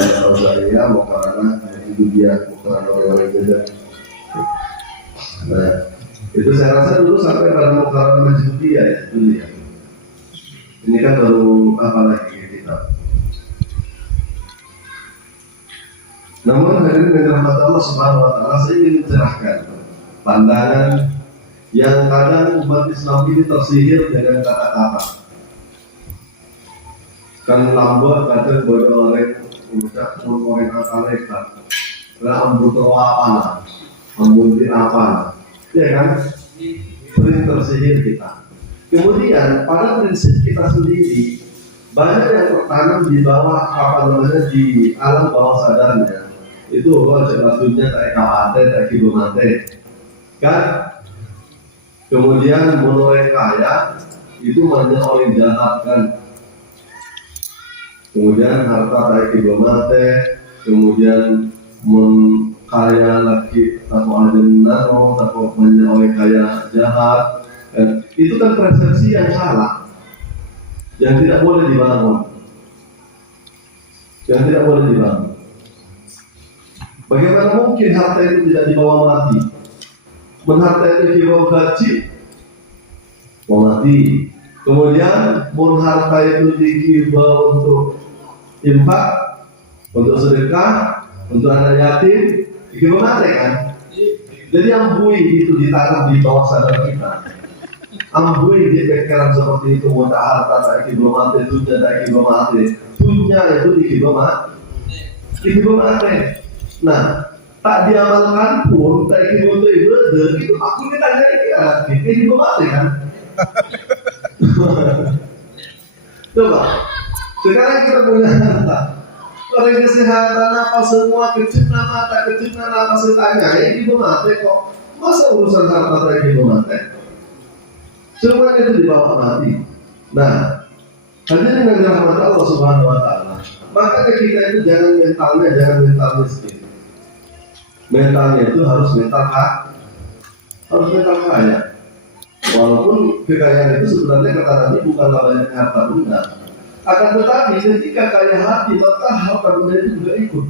Al-Zaria mau karena itu dia mau karena orang beda. Nah, itu saya rasa dulu sampai pada mau karena Majidiyah ya dulu ya. Ini kan baru apa lagi kita. Namun hadirin yang dirahmati Allah Subhanahu wa taala, saya ingin mencerahkan pandangan yang kadang umat Islam ini tersihir dengan kata-kata. Kan lambat kadang boleh orang ucap orang mereka, ambil terwapana, ambil apa, ya kan? Sering tersihir kita. Kemudian pada prinsip kita sendiri banyak yang tertanam di bawah di alam bawah sadarnya. Itu jelasnya tak kawate, tak kibomate, kan? Kemudian mulai kaya itu banyak orang jahat kan. Kemudian harta tak kibomate, kemudian kaya lagi atau ajenano atau banyak orang kaya jahat. Itu kan persepsi yang salah, yang tidak boleh dibangun, yang tidak boleh dibangun. Bagaimana mungkin harta itu tidak dibawa mati? Harta itu dibawa gaji, mau mati. Kemudian harta itu dibawa untuk infak, untuk sedekah, untuk anak yatim, dibawa mati kan? Jadi ambui itu ditanam di bawah sadar kita. Ambui di pikiran seperti itu, mau harta tak dibawa mati, dunia tak dibawa mati, dunia itu dibawa mati. Nah, tak diamalkan pun, tak dibutuh ibadah, itu aku ditanya ini mati kan? Coba, sekarang kita punya harta, orang kesehatan apa semua kecil nama tak kecil nama saya tanya, ini mati kok? Masa urusan harta tak mati? Semua itu dibawa mati. Nah, hadirin yang dirahmati Allah Subhanahu Wa Taala, makanya kita itu jangan mental miskin. Mentalnya itu harus mental kaya. Walaupun kekayaan itu sebenarnya kata Nabi bukanlah banyak harta benda. Akan tetapi ketika kaya hati, maka harta benda itu juga ikut.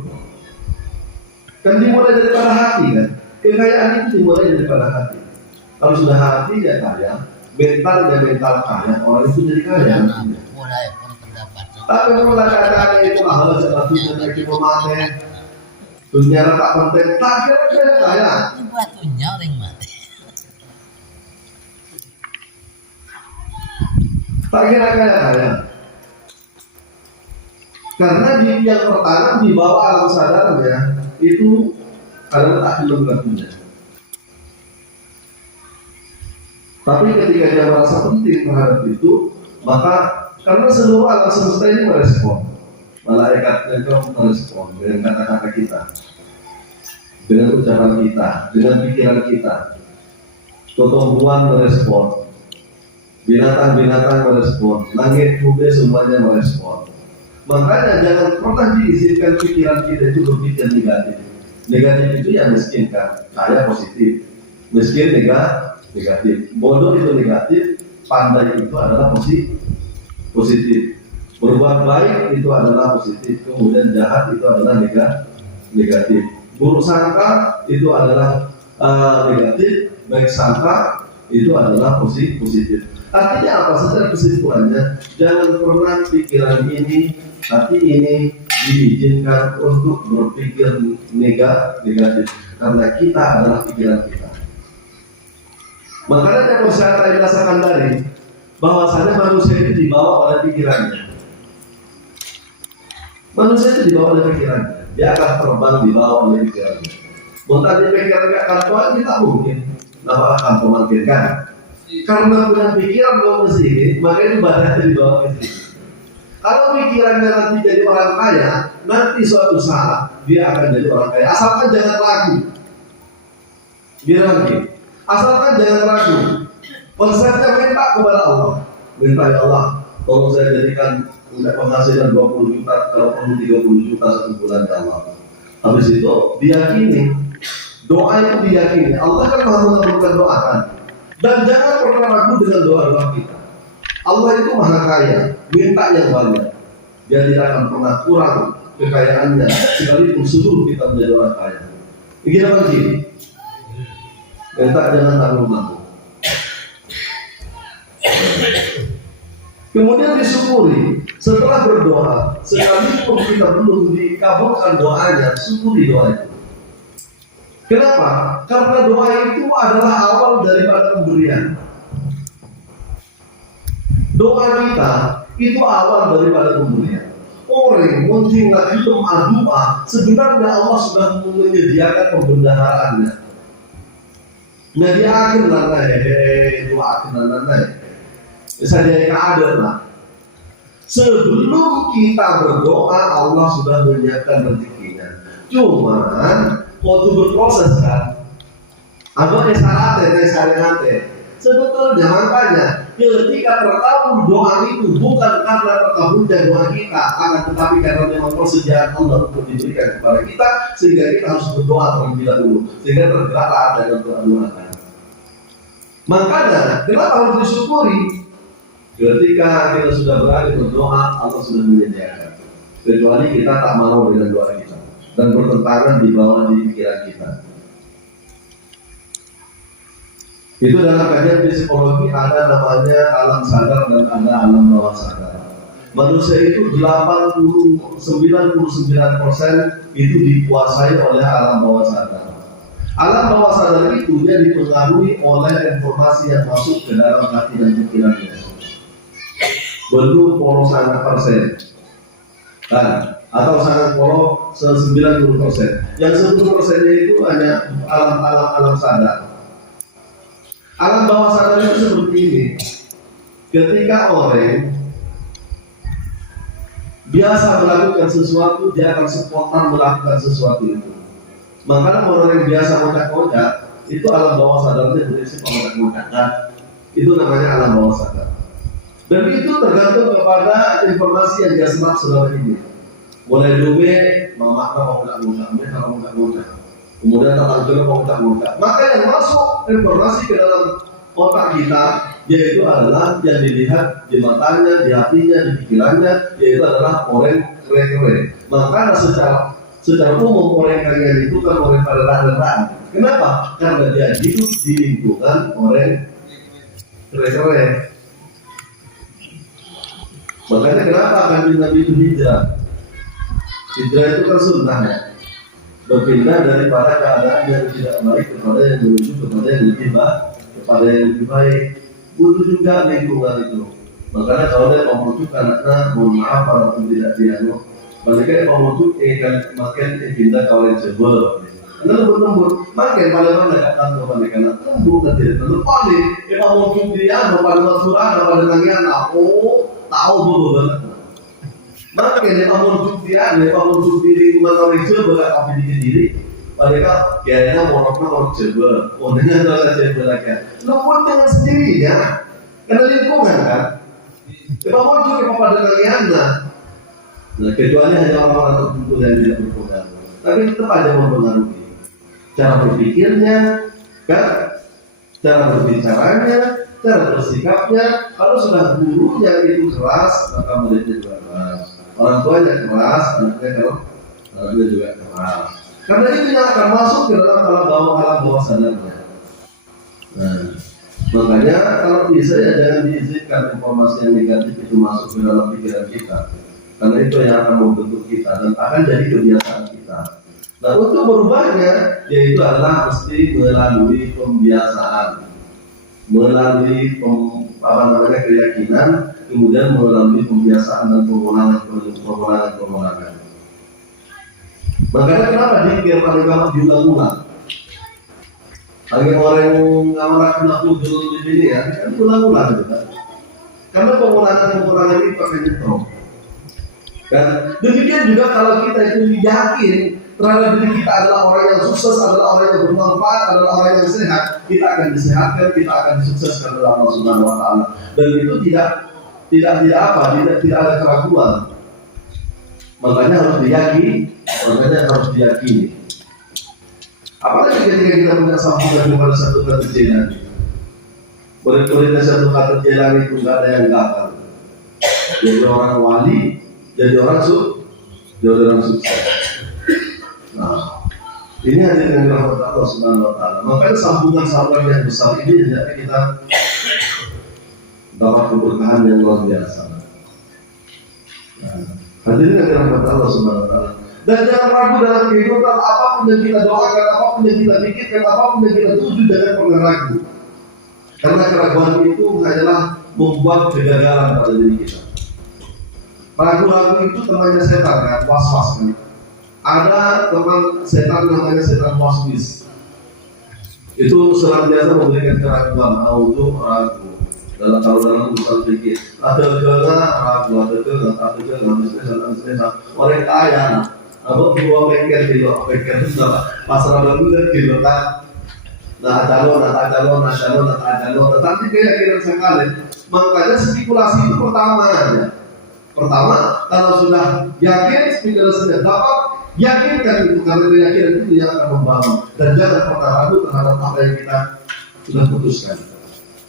Kan dimulai daripada hati kan. Kekayaan itu dimulai daripada hati. Kalau sudah hati ya kaya, mental kaya, orang itu jadi kaya. Tapi kalau kata itu harus sebabnya lagi memakai. Dunia tak penting, tak kira-kira kaya. Batunya orang mati. Tak kira-kira kaya. Karena yang tertanam di bawah alam sadarnya itu adalah takdir batunya. Tapi ketika dia merasa penting terhadap itu, maka karena seluruh alam semesta ini merespon. Malaikat itu merespon dengan kata-kata kita, dengan ucapan kita, dengan pikiran kita. Tumbuhan merespon, binatang-binatang merespon, langit bumi semuanya merespon. Makanya jangan pernah diizinkan pikiran kita itu berpikir negatif. Negatif itu yang miskin kan, kaya positif, miskin negatif, bodoh itu negatif, pandai itu adalah positif. Berbuat baik itu adalah positif, kemudian jahat itu adalah negatif. Buruk sangka itu adalah negatif, baik sangka itu adalah positif. Artinya apa? Secara kesimpulannya, jangan pernah pikiran ini, hati ini diizinkan untuk berpikir negatif, karena kita adalah pikiran kita. Makanya yang saya rasakan dari bahwasanya manusia itu dibawa oleh pikirannya. Manusia itu dibawa oleh pikirannya. Dia akan terbang dibawa oleh pikirannya. Bukan di pikirannya akan kuat, kita mungkin nama akan memikirkan. Karena punya pikiran mau ke sini, maka itu badannya dibawa ke sini. Kalau pikirannya nanti jadi orang kaya, nanti suatu saat dia akan jadi orang kaya. Asalkan jangan ragu. Biar lagi. Asalkan jangan ragu. Konsepnya minta kepada Allah. Minta ya Allah, tolong saya jadikan untuk penghasilan 20 juta, kalau perlu 30 juta satu bulan ya Allah. Habis itu diyakini, doa itu diyakini. Allah kan maha mengabulkan doa kan. Dan jangan pernah ragu dengan doa-doa kita. Allah itu maha kaya, minta yang banyak. Dia tidak akan pernah kurang kekayaannya, sekalipun seluruh kita menjadi orang kaya. Ini kita lagi, minta jangan tanggung-tanggung. Kemudian disyukuri, setelah berdoa, sekalipun kita belum dikabulkan doanya, syukuri doa itu. Kenapa? Karena doa itu adalah awal daripada pemberian. Doa kita itu awal daripada pemberian. Orang mungkin lagi doa, sebenarnya Allah sudah menyediakan pembendaharaannya. Menyediakan doa saya ada lah. Sebelum kita berdoa, Allah sudah menyiapkan rezekinya. Cuman waktu berproses kan, ada syaratnya. Sebetulnya makanya ketika terkabul doa itu bukan karena terkabulnya doa kita, akan tetapi karena memang persediaan Allah untuk diberikan kepada kita, sehingga kita harus berdoa terlebih dahulu, sehingga tergeraklah ada doa. Makanya kenapa harus disyukuri? Ketika kita sudah berani berdoa, Allah sudah menyediakan. Kecuali kita tak mau dengan doa kita dan bertentangan di bawah di pikiran kita. Itu dalam kajian psikologi ada namanya alam sadar dan ada alam bawah sadar. Manusia itu 99% itu dikuasai oleh alam bawah sadar. Alam bawah sadar itu dia dipengaruhi oleh informasi yang masuk ke dalam hati dan pikirannya. Bentuk polo 100%, atau sangat polo 90%. Yang 10%-nya itu hanya alam sadar. Alam bawah sadar itu seperti ini. Ketika orang biasa melakukan sesuatu, dia akan spontan melakukan sesuatu itu. Makanya orang yang biasa ngocak-ngocak, itu alam bawah sadarnya berisi ngocak-ngocak. Itu namanya alam bawah sadar. Dan itu tergantung kepada informasi yang dia serap selama ini. Mulai dulu, mama mau ngocak-ngocak. Kemudian tatang juga mau ngocak-ngocak. Maka yang masuk informasi ke dalam otak kita, yaitu adalah yang dilihat di matanya, di hatinya, di pikirannya, yaitu adalah orang kere-kere. Maka secara umum orang kalian itu kan orang pada rendah. Kenapa? Karena dia hidup di lingkungan orang kere-kere. Makanya kenapa kanjeng Nabi itu hijrah? Hijrah itu kan sunnah ya. Berpindah daripada keadaan yang tidak baik kepada yang menuju kepada yang lebih baik, kepada yang lebih baik. Butuh juga lingkungan itu. Makanya kalau dia memujuk anaknya, mohon maaf walaupun tidak dianu. Mereka yang memujuk makin pindah kalau yang sebel. Karena lembut, makin pada mana kata kepada kanak lembut dan tidak lembut. Oh nih, yang memujuk dia, pada masuran, pada nangian, tahu dulu banget. Maka dia bangun dia bangun diri lingkungan orang coba tapi diri. Mereka kayaknya orang coba, orangnya orang coba lagi. Luput dengan sendirinya, karena lingkungan kan. Dia bangun kepada kalian nah. Kecuali hanya orang-orang tertentu yang tidak berpengaruh. Tapi tetap aja mempengaruhi. Cara berpikirnya, kan? Cara berbicaranya, cara bersikapnya. Kalau sudah gurunya itu keras, maka muridnya juga keras. Orang tuanya keras, anaknya juga keras. Karena itu yang akan masuk ke dalam alam bawah sadarnya. Nah, makanya kalau bisa ya jangan diizinkan informasi yang negatif itu masuk ke dalam pikiran kita. Karena itu yang akan membentuk kita dan akan jadi kebiasaan kita. Nah, untuk berubahnya yaitu adalah mesti melalui pembiasaan, melalui keyakinan, kemudian melalui pembiasaan dan pengulangan. Makanya kenapa dikir paling gampang diulang-ulang? Bagi orang yang ngamalkan aku dulu di sini ya, kan ulang-ulang gitu kan. Karena pengulangan ini pakai nyetrong. Dan demikian juga kalau kita itu yakin terhadap diri kita adalah orang yang sukses, adalah orang yang bermanfaat, adalah orang yang sehat, kita akan disehatkan, kita akan disukseskan oleh Allah Subhanahu wa taala. Dan itu tidak ada keraguan. Makanya harus diyakini. Apalagi ketika kita punya sambungan kepada satu kata jalan. Murid-muridnya satu kata jalan itu nggak ada yang gagal. Jadi orang wali, jadi orang jauh dari sukses. Nah, ini hadirin yang dirahmati Allah Subhanahu wa taala. Makanya sambungan yang besar ini hendaknya kita dapat keberkahan yang luar biasa. Nah, hadirin yang dirahmati Allah Subhanahu wa taala. Dan jangan ragu dalam kehidupan, apapun yang kita doakan, apapun yang kita pikirkan, apapun yang kita tuju, jangan pernah ragu. Karena keraguan itu hanyalah membuat kegagalan pada diri kita. Ragu-ragu itu temannya setan kan, was-was kan. Ada teman setan namanya setan waswis. Itu senantiasa memberikan keraguan, auto ragu. Kalau dalam urusan fikih, ada ragu, ada misalnya orang kaya, apa dua pikir pasar bangunan gitu kan. Nah calon, tetapi keyakinan sekali. Makanya spekulasi itu pertama aja. Pertama, kalau sudah yakin, spekulasi sudah dapat, yakinkan itu karena keyakinan itu yang akan membangun. Dan jangan pernah ragu terhadap apa yang kita sudah putuskan.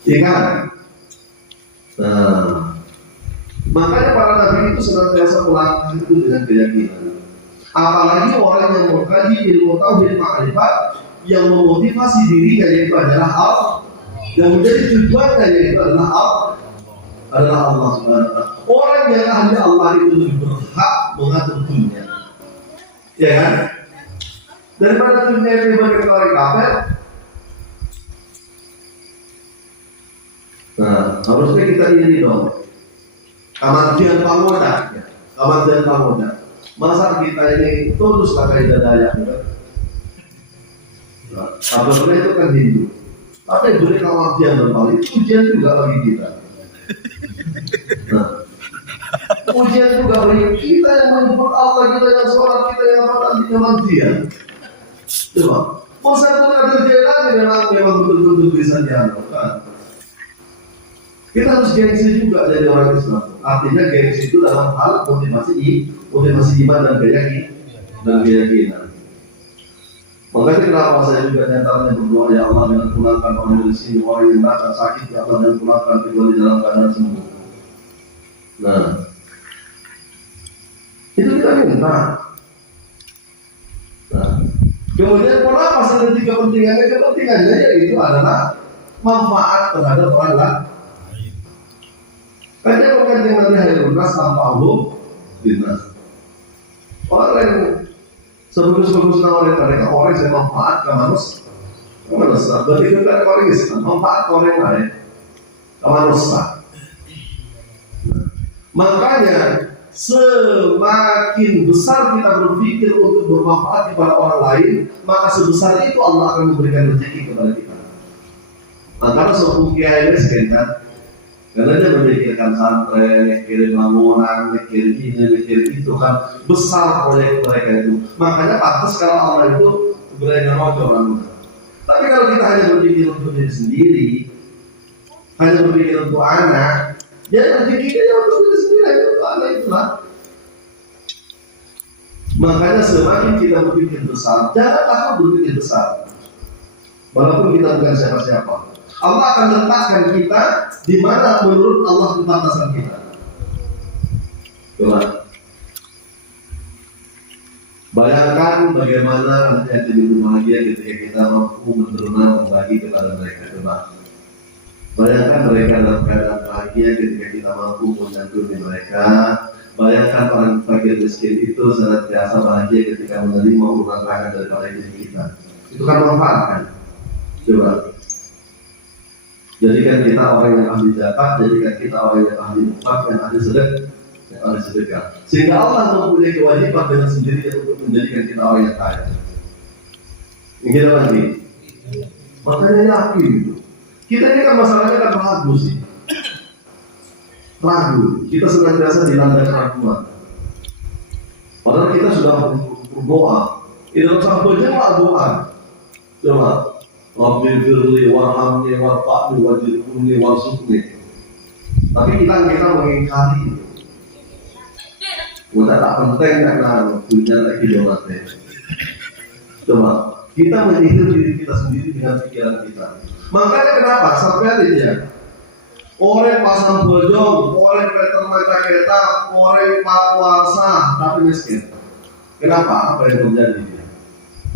Ingat. Nah, makanya para nabi itu senantiasa melangkah itu dengan keyakinan. Apalagi orang yang mengkaji ilmu tauhid ma'rifat yang memotivasi dirinya yaitu adalah Allah, yang menjadi tujuannya yaitu adalah Allah Subhanahu wa taala. Orang yang ahli Allah itu lebih berhak mengatur dunia, ya kan? Daripada dunia yang dibagi orang kafir. Nah, harusnya kita ini dong, Kementerian Pamuda. Masa kita ini tuluslah kaidah Dayak, kan? Nah, kabarnya itu kan Hindu. Tapi beri Kementerian berpaling, ujian juga bagi kita. Nah, ujian juga bagi kita yang menyebut Allah, kita yang sholat, kita yang apa di Kementerian. Coba, mau satu kader jalan memang betul-betul bisa dilakukan. Kita harus gengsi juga jadi orang Islam. Artinya gengsi itu dalam hal motivasi iman dan keyakinan. Makanya kenapa saya juga nyatanya berdoa, ya Allah jangan pulangkan orang dari sini, orang yang datang sakit, ya Allah jangan pulangkan kecuali dalam keadaan sembuh. Nah, itu kita minta. Nah, kemudian kenapa seperti kepentingannya yaitu adalah manfaat terhadap orang lain. Karena bukan yang nanti hadirun nas tanpa Allah dinas. Orang yang sebagus-bagusnya orang mereka orang yang manfaat ke manusia. Berarti kita orang Islam manfaat ke orang lain ke manusia. Makanya semakin besar kita berpikir untuk bermanfaat kepada orang lain, maka sebesar itu Allah akan memberikan rezeki kepada kita. Makanya seorang kiai kan. Karena dia memikirkan santren, mikirin bangunan, mikirin ini, mikirin itu kan besar proyek mereka itu. Makanya pantas kalau Allah itu berani ngomong orang. Tapi kalau kita hanya berpikir untuk diri sendiri, hanya berpikir untuk anak, dia berpikirnya untuk diri sendiri untuk anak itulah. Makanya semakin kita berpikir besar, jangan takut berpikir besar. Walaupun kita bukan siapa-siapa. Allah akan letakkan kita di mana menurut Allah batasan kita. Coba bayangkan bagaimana nanti akan jadi bahagia ketika kita mampu menerima membagi kepada mereka. Coba bayangkan mereka dalam keadaan bahagia ketika kita mampu menyantuni mereka. Bayangkan orang fakir miskin itu senantiasa bahagia ketika menerima urunan tangan daripada diri kita. Itu kan manfaat kan? Coba jadikan kita orang yang ahli zakat, jadikan kita orang yang ahli infak, yang ahli sedekah. Sehingga Allah mempunyai kewajiban dengan sendirinya untuk menjadikan kita orang yang kaya. Ini lagi. Makanya yakin itu. Kita ini kan masalahnya kan ragu sih. Ragu. Kita senantiasa dilanda keraguan. Padahal kita sudah berdoa. Di dalam satu doa. Coba. Rabbil firli warhamni warfa'ni wajibuni warsukni. Tapi kita mengingkari itu. Udah tak penting karena dunia lagi dolatnya. Coba kita menyihir diri kita sendiri dengan pikiran kita. Makanya kenapa sampai ada dia orang pasang bojong, orang peter mata kereta, orang pak puasa tapi miskin. Kenapa? Apa yang terjadi?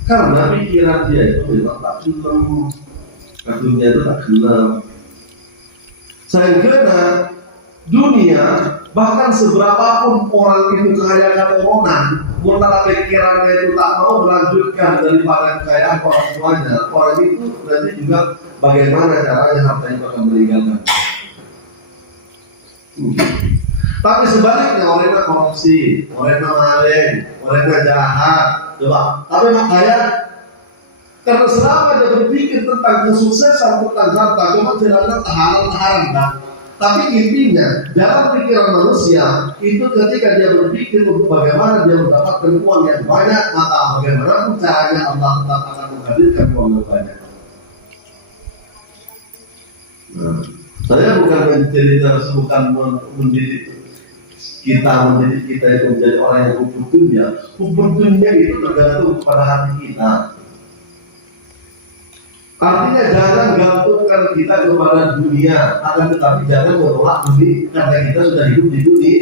Karena pikiran dia itu memang tak gelem, dunia itu tak gelem. Sehingga dunia, bahkan seberapapun orang itu kaya koronan, mula pikirannya itu tak mau melanjutkan daripada kekayaan orang tuanya, orang itu nanti juga bagaimana caranya harta itu akan meninggalkan. Tapi sebaliknya orang yang korupsi, orang yang maling, orang yang jahat, coba. Tapi makanya karena selama dia berpikir tentang kesuksesan, tentang harta, cuma tidak tahanan kan. Tapi intinya dalam pikiran manusia itu ketika dia berpikir untuk bagaimana dia mendapatkan uang yang banyak, maka bagaimana caranya Allah tetap akan menghadirkan uang yang banyak. Nah, saya bukan bukan mendidik kita itu menjadi orang yang hukum dunia. Hukum dunia itu tergantung pada hati kita. Artinya jangan gantungkan kita kepada dunia, akan tetapi jangan menolak dunia karena kita sudah hidup di dunia.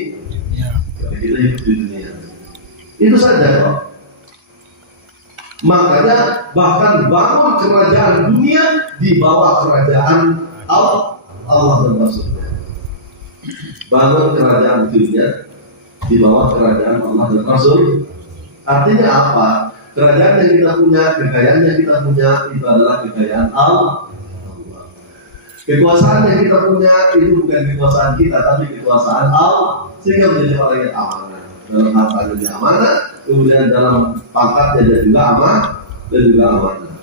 Karena kita hidup di dunia. Itu saja kok. Makanya bahkan bangun kerajaan dunia di bawah kerajaan Allah dan Rasulnya. Bangun kerajaan dunia di bawah kerajaan Allah dan Rasul. Artinya apa? Kerajaan yang kita punya, kekayaan yang kita punya itu adalah kekayaan Allah. Kekuasaan yang kita punya itu bukan kekuasaan kita, tapi kekuasaan Allah. Sehingga menjadi orang yang amanah. Dalam harta jadi amanah, kemudian dalam pangkat dia juga amanah dan juga amanah.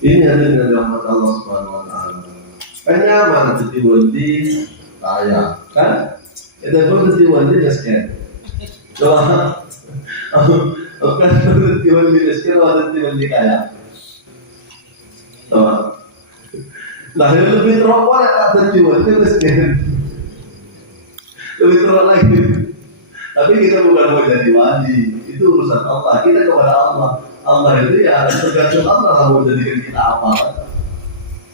Ini ada dengan rahmat Allah Subhanahu Wa Taala. Nyaman jadi wali kaya, kan? Itu pun jadi wali miskin. Coba. Bukan berarti wali miskin, berarti wali kaya. Coba. Lah lebih teruk tak jadi wali miskin. Lebih teruk lagi. Tapi kita bukan mau jadi wali, itu urusan Allah. Kita kepada Allah. Allah itu ya tergantung Allah mau jadikan kita apa.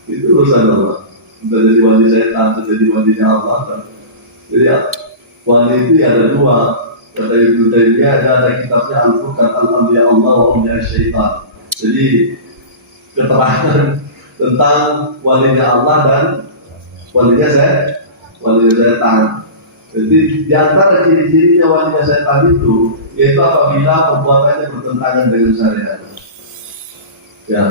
Itu urusan Allah. Entah jadi wali setan, entah jadi walinya Allah. Jadi ya, wali itu ya ada dua. Kata Ibnu Taimiyah ada kitabnya Al-Furqan Al-Anbiya Allah wa Awliya Syaitan. Jadi keterangan tentang walinya Allah dan walinya setan. Jadi di antara ciri-cirinya walinya setan itu yaitu apabila perbuatannya bertentangan dengan syariat. Ya,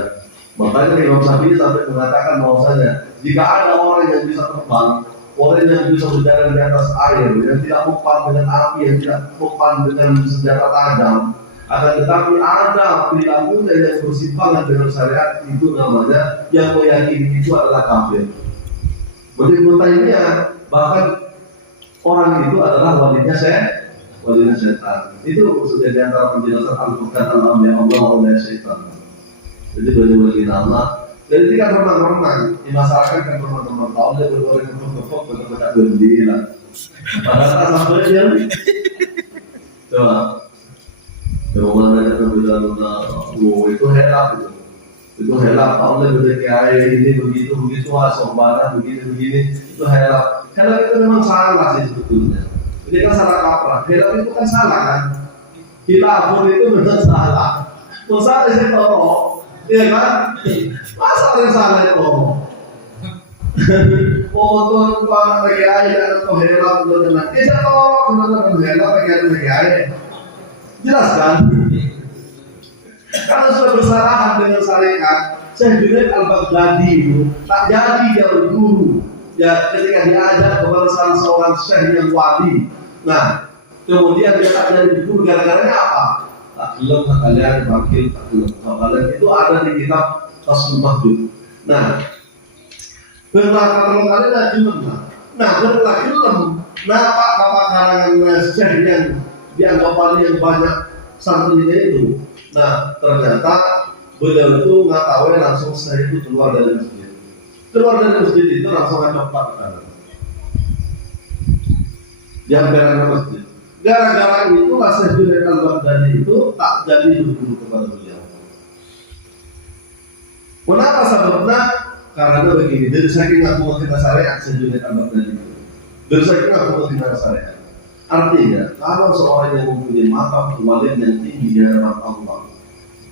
makanya Imam Syafi'i sampai mengatakan bahwasanya jika ada orang yang bisa terbang, orang yang bisa berjalan di atas air, yang tidak mempan dengan api, yang tidak mempan dengan senjata tajam, akan tetapi ada perilakunya yang bersimpangan dengan syariat, itu namanya yang meyakini itu adalah kafir. Menurut Taimiyah, bahkan orang itu adalah walinya setan. Itu sudah di antara penjelasan Al-Furqan Al-Anbiya Allah wa Awliya Syaitan. Jadi wali Allah. Jadi kan renang-renang di masyarakat kan teman-teman tahu dia bergoreng kepok-kepok benar-benar gembira. Padahal tak sampai dia. Coba mana yang bilang itu helak itu. Itu helak tahu dia berkiai ini begitu sombana begini itu helak. Helak itu memang salah sih sebetulnya. Jadi kan salah kaprah. Helak itu kan salah kan. Hilafun itu benar salah. Usah di situ. Iya kan? Masa yang salah itu? Tuan bagi ayah atau helak benar. Kita tahu benar helak bagi ayah. Jelas kan? Karena sudah bersalahan dengan syariat, Syekh Junaid Al-Baghdadi itu tak jadi dia berguru. Ya ketika diajak kepada salah seorang syekh yang wali. Nah, kemudian dia tak jadi berguru gara-garanya apa? Tak gelap kalian wakil tak gelap kalian itu ada di kitab Tasbih Mahdud. Nah, berlaku kali dah cuma. Nah, berlaku nah apa karangan syekh yang dianggap wali yang banyak santrinya itu. Nah, ternyata beliau itu nggak tahu langsung saya itu keluar dari masjid. Keluar dari masjid itu langsung cepat kan. Jamberan masjid. Gara-gara itu Syekh Junaid Al-Baghdadi itu tak jadi berguru kepada beliau. Kenapa sebabnya? Karena begini, dari saking aku mengenal syariat Syekh Junaid Al-Baghdadi itu. Dari saking aku mengenal syariat. Artinya, kalau seorang yang mempunyai makam kewalian yang tinggi di hadapan Allah,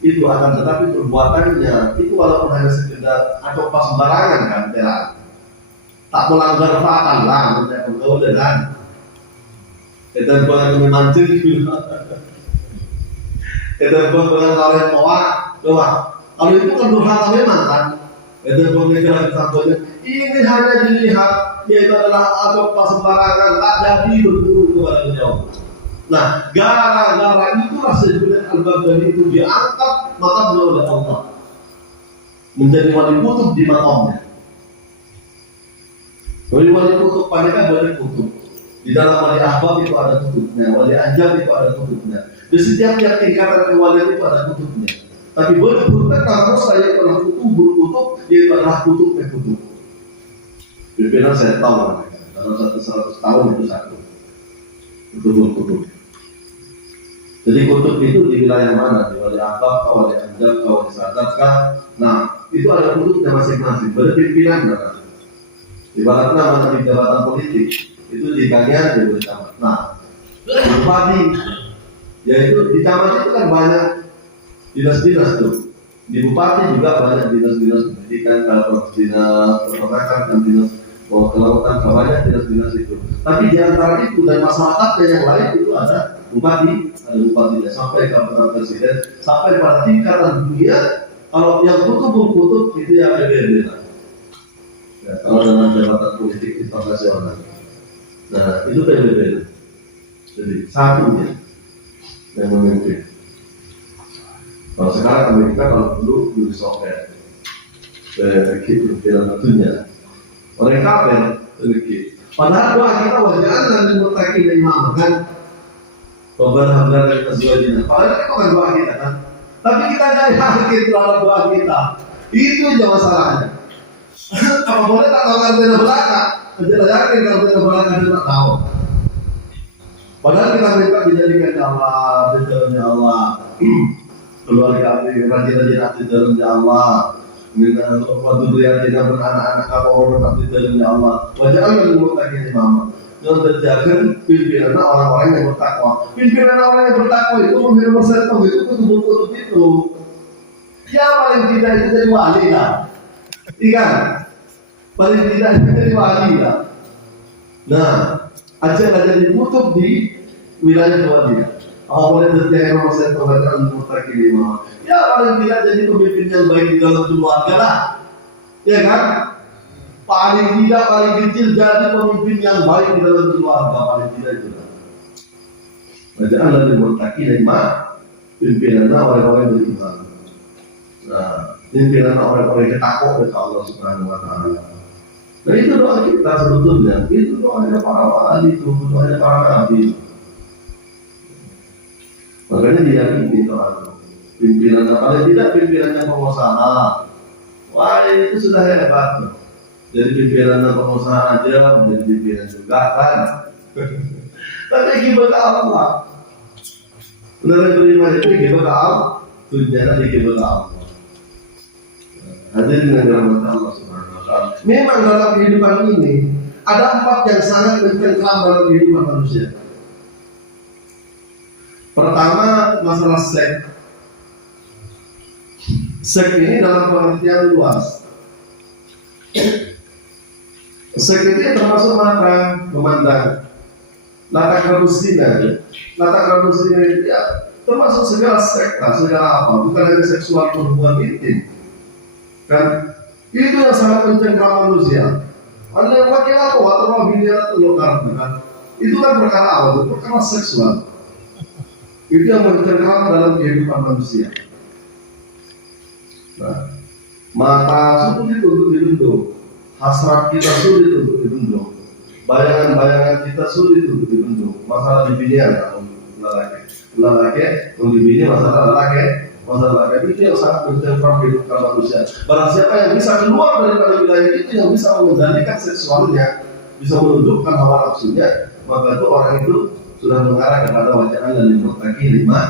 itu akan tetapi perbuatannya itu walaupun hanya sekedar atau pas sembarangan kan, tak melanggar fatal lah, tidak pergaulan kan. Kita bukan memancing, kita bukan kalau yang doa. Kalau itu kan durhaka memang kan. Kita bukan satunya. Ini hanya dilihat, yaitu adalah atau pas sembarangan, tak jadi berguru kepada beliau. Nah, gara-gara itulah sebenarnya Al-Baghdadi itu diangkat makamnya oleh Allah, menjadi wali kutub di makamnya. Wali kutub mereka wali kutub. Di dalam wali ahbab itu ada kutubnya, wali anjab itu ada kutubnya. Di setiap tingkatan kewalian itu ada kutubnya. Tapi betul-betul kalau saya adalah kutub, dia adalah kutub. Pimpinan saya tahu mereka. Dalam 100 tahun itu satu. Kutub. Jadi kutub itu di wilayah mana? Di wali ahbab, wali anjab, wali sadat kan? Nah, itu ada kutubnya masing-masing. Berarti pimpinan kan? Ibaratnya mana di jabatan politik itu di kagian di camat. Nah, bupati, yaitu di camat itu kan banyak dinas-dinas tuh. Di bupati juga banyak dinas-dinas pendidikan, kalau dinas peternakan dan dinas kelautan, banyak dinas-dinas itu. Tapi di antara itu dan masyarakatnya yang lain itu ada bupatinya sampai ke presiden, sampai pada tingkatan dunia. Kalau yang kutub itu yang PBB. Ya, kalau dalam jabatan politik internasional, nah itu PBB. Jadi satunya yang memimpin. Kalau sekarang Amerika, kalau dulu Soviet, begitu dalam tentunya. Orang kafir begitu. Padahal doa kita wajar dan dimutaki dari imam kan. Rabbana hab lana min azwajina. Padahal itu kan doa kita kan. Tapi kita jadi yakin terhadap doa kita. Itu aja masalahnya. Apa boleh tak tahu karena belakang? Tidak yakin karena belakang dia tak tahu. Padahal kita minta dijadikan Allah, di dalamnya Allah. Keluarga kami rajin-rajin di dalamnya Allah. Minta waktu dia tidak beranak-anak orang di dalamnya Allah. Wajarlah dimutakin imam. Yang terjaga pimpinan orang-orang yang bertakwa. Pimpinan orang yang bertakwa itu menghiraukan setan itu kutub itu. Ya paling tidak itu jadi wali lah. Ikan paling tidak itu jadi wali lah. Nah, aja ditutup di wilayah wali. Boleh terjadi proses pembacaan mutakin imam. Ya paling tidak jadi pemimpin yang baik di dalam keluarga lah. Ya kan? Paling tidak paling kecil jadi pemimpin yang baik di dalam keluarga, paling tidak itu. Bacaan dari mutakin imam, pimpinannya orang-orang beriman. Nah, pimpinan orang-orang yang takut kepada Allah Subhanahu Wa Taala. Nah itu doa kita sebetulnya. Itu doanya para wali, itu doanya para nabi. Makanya diyakini soal pimpinan, paling tidak pimpinan yang pengusaha. Wah itu sudah hebat. Jadi pimpinan yang pengusaha aja menjadi pimpinan juga kan. Tapi gimana Allah? Benar beriman itu gimana Allah? Tujuannya di gimana Allah? Hadirin yang dirahmati Allah Subhanahu Wa Taala. Memang dalam kehidupan ini ada 4 yang sangat mencengkram dalam kehidupan manusia. Pertama, masalah seks. Seks ini dalam pengertian luas. Seks itu termasuk makan, memandang. Latak rabusina. Latak rabusina itu ya termasuk segala seks, segala apa. Bukan hanya seksual berhubungan intim. Kan? Itu yang sangat mencengkram manusia. Ada yang pakai apa? Atau biniat atau kan? Itu kan perkara awal, perkara seksual. Itu yang mencengkram dalam kehidupan manusia. Nah, mata sulit untuk dirundung, hasrat kita sulit untuk dirundung, bayangan-bayangan kita sulit untuk dirundung. Masalah di binian lelaki, di bini masalah lelaki itu yang sangat mencengkram kehidupan manusia. Barang siapa yang bisa keluar daripada wilayah itu, yang bisa mengendalikan seksualnya, bisa menundukkan hawa nafsunya, maka itu orang itu sudah mengarah kepada wajah lil muttaqin lima.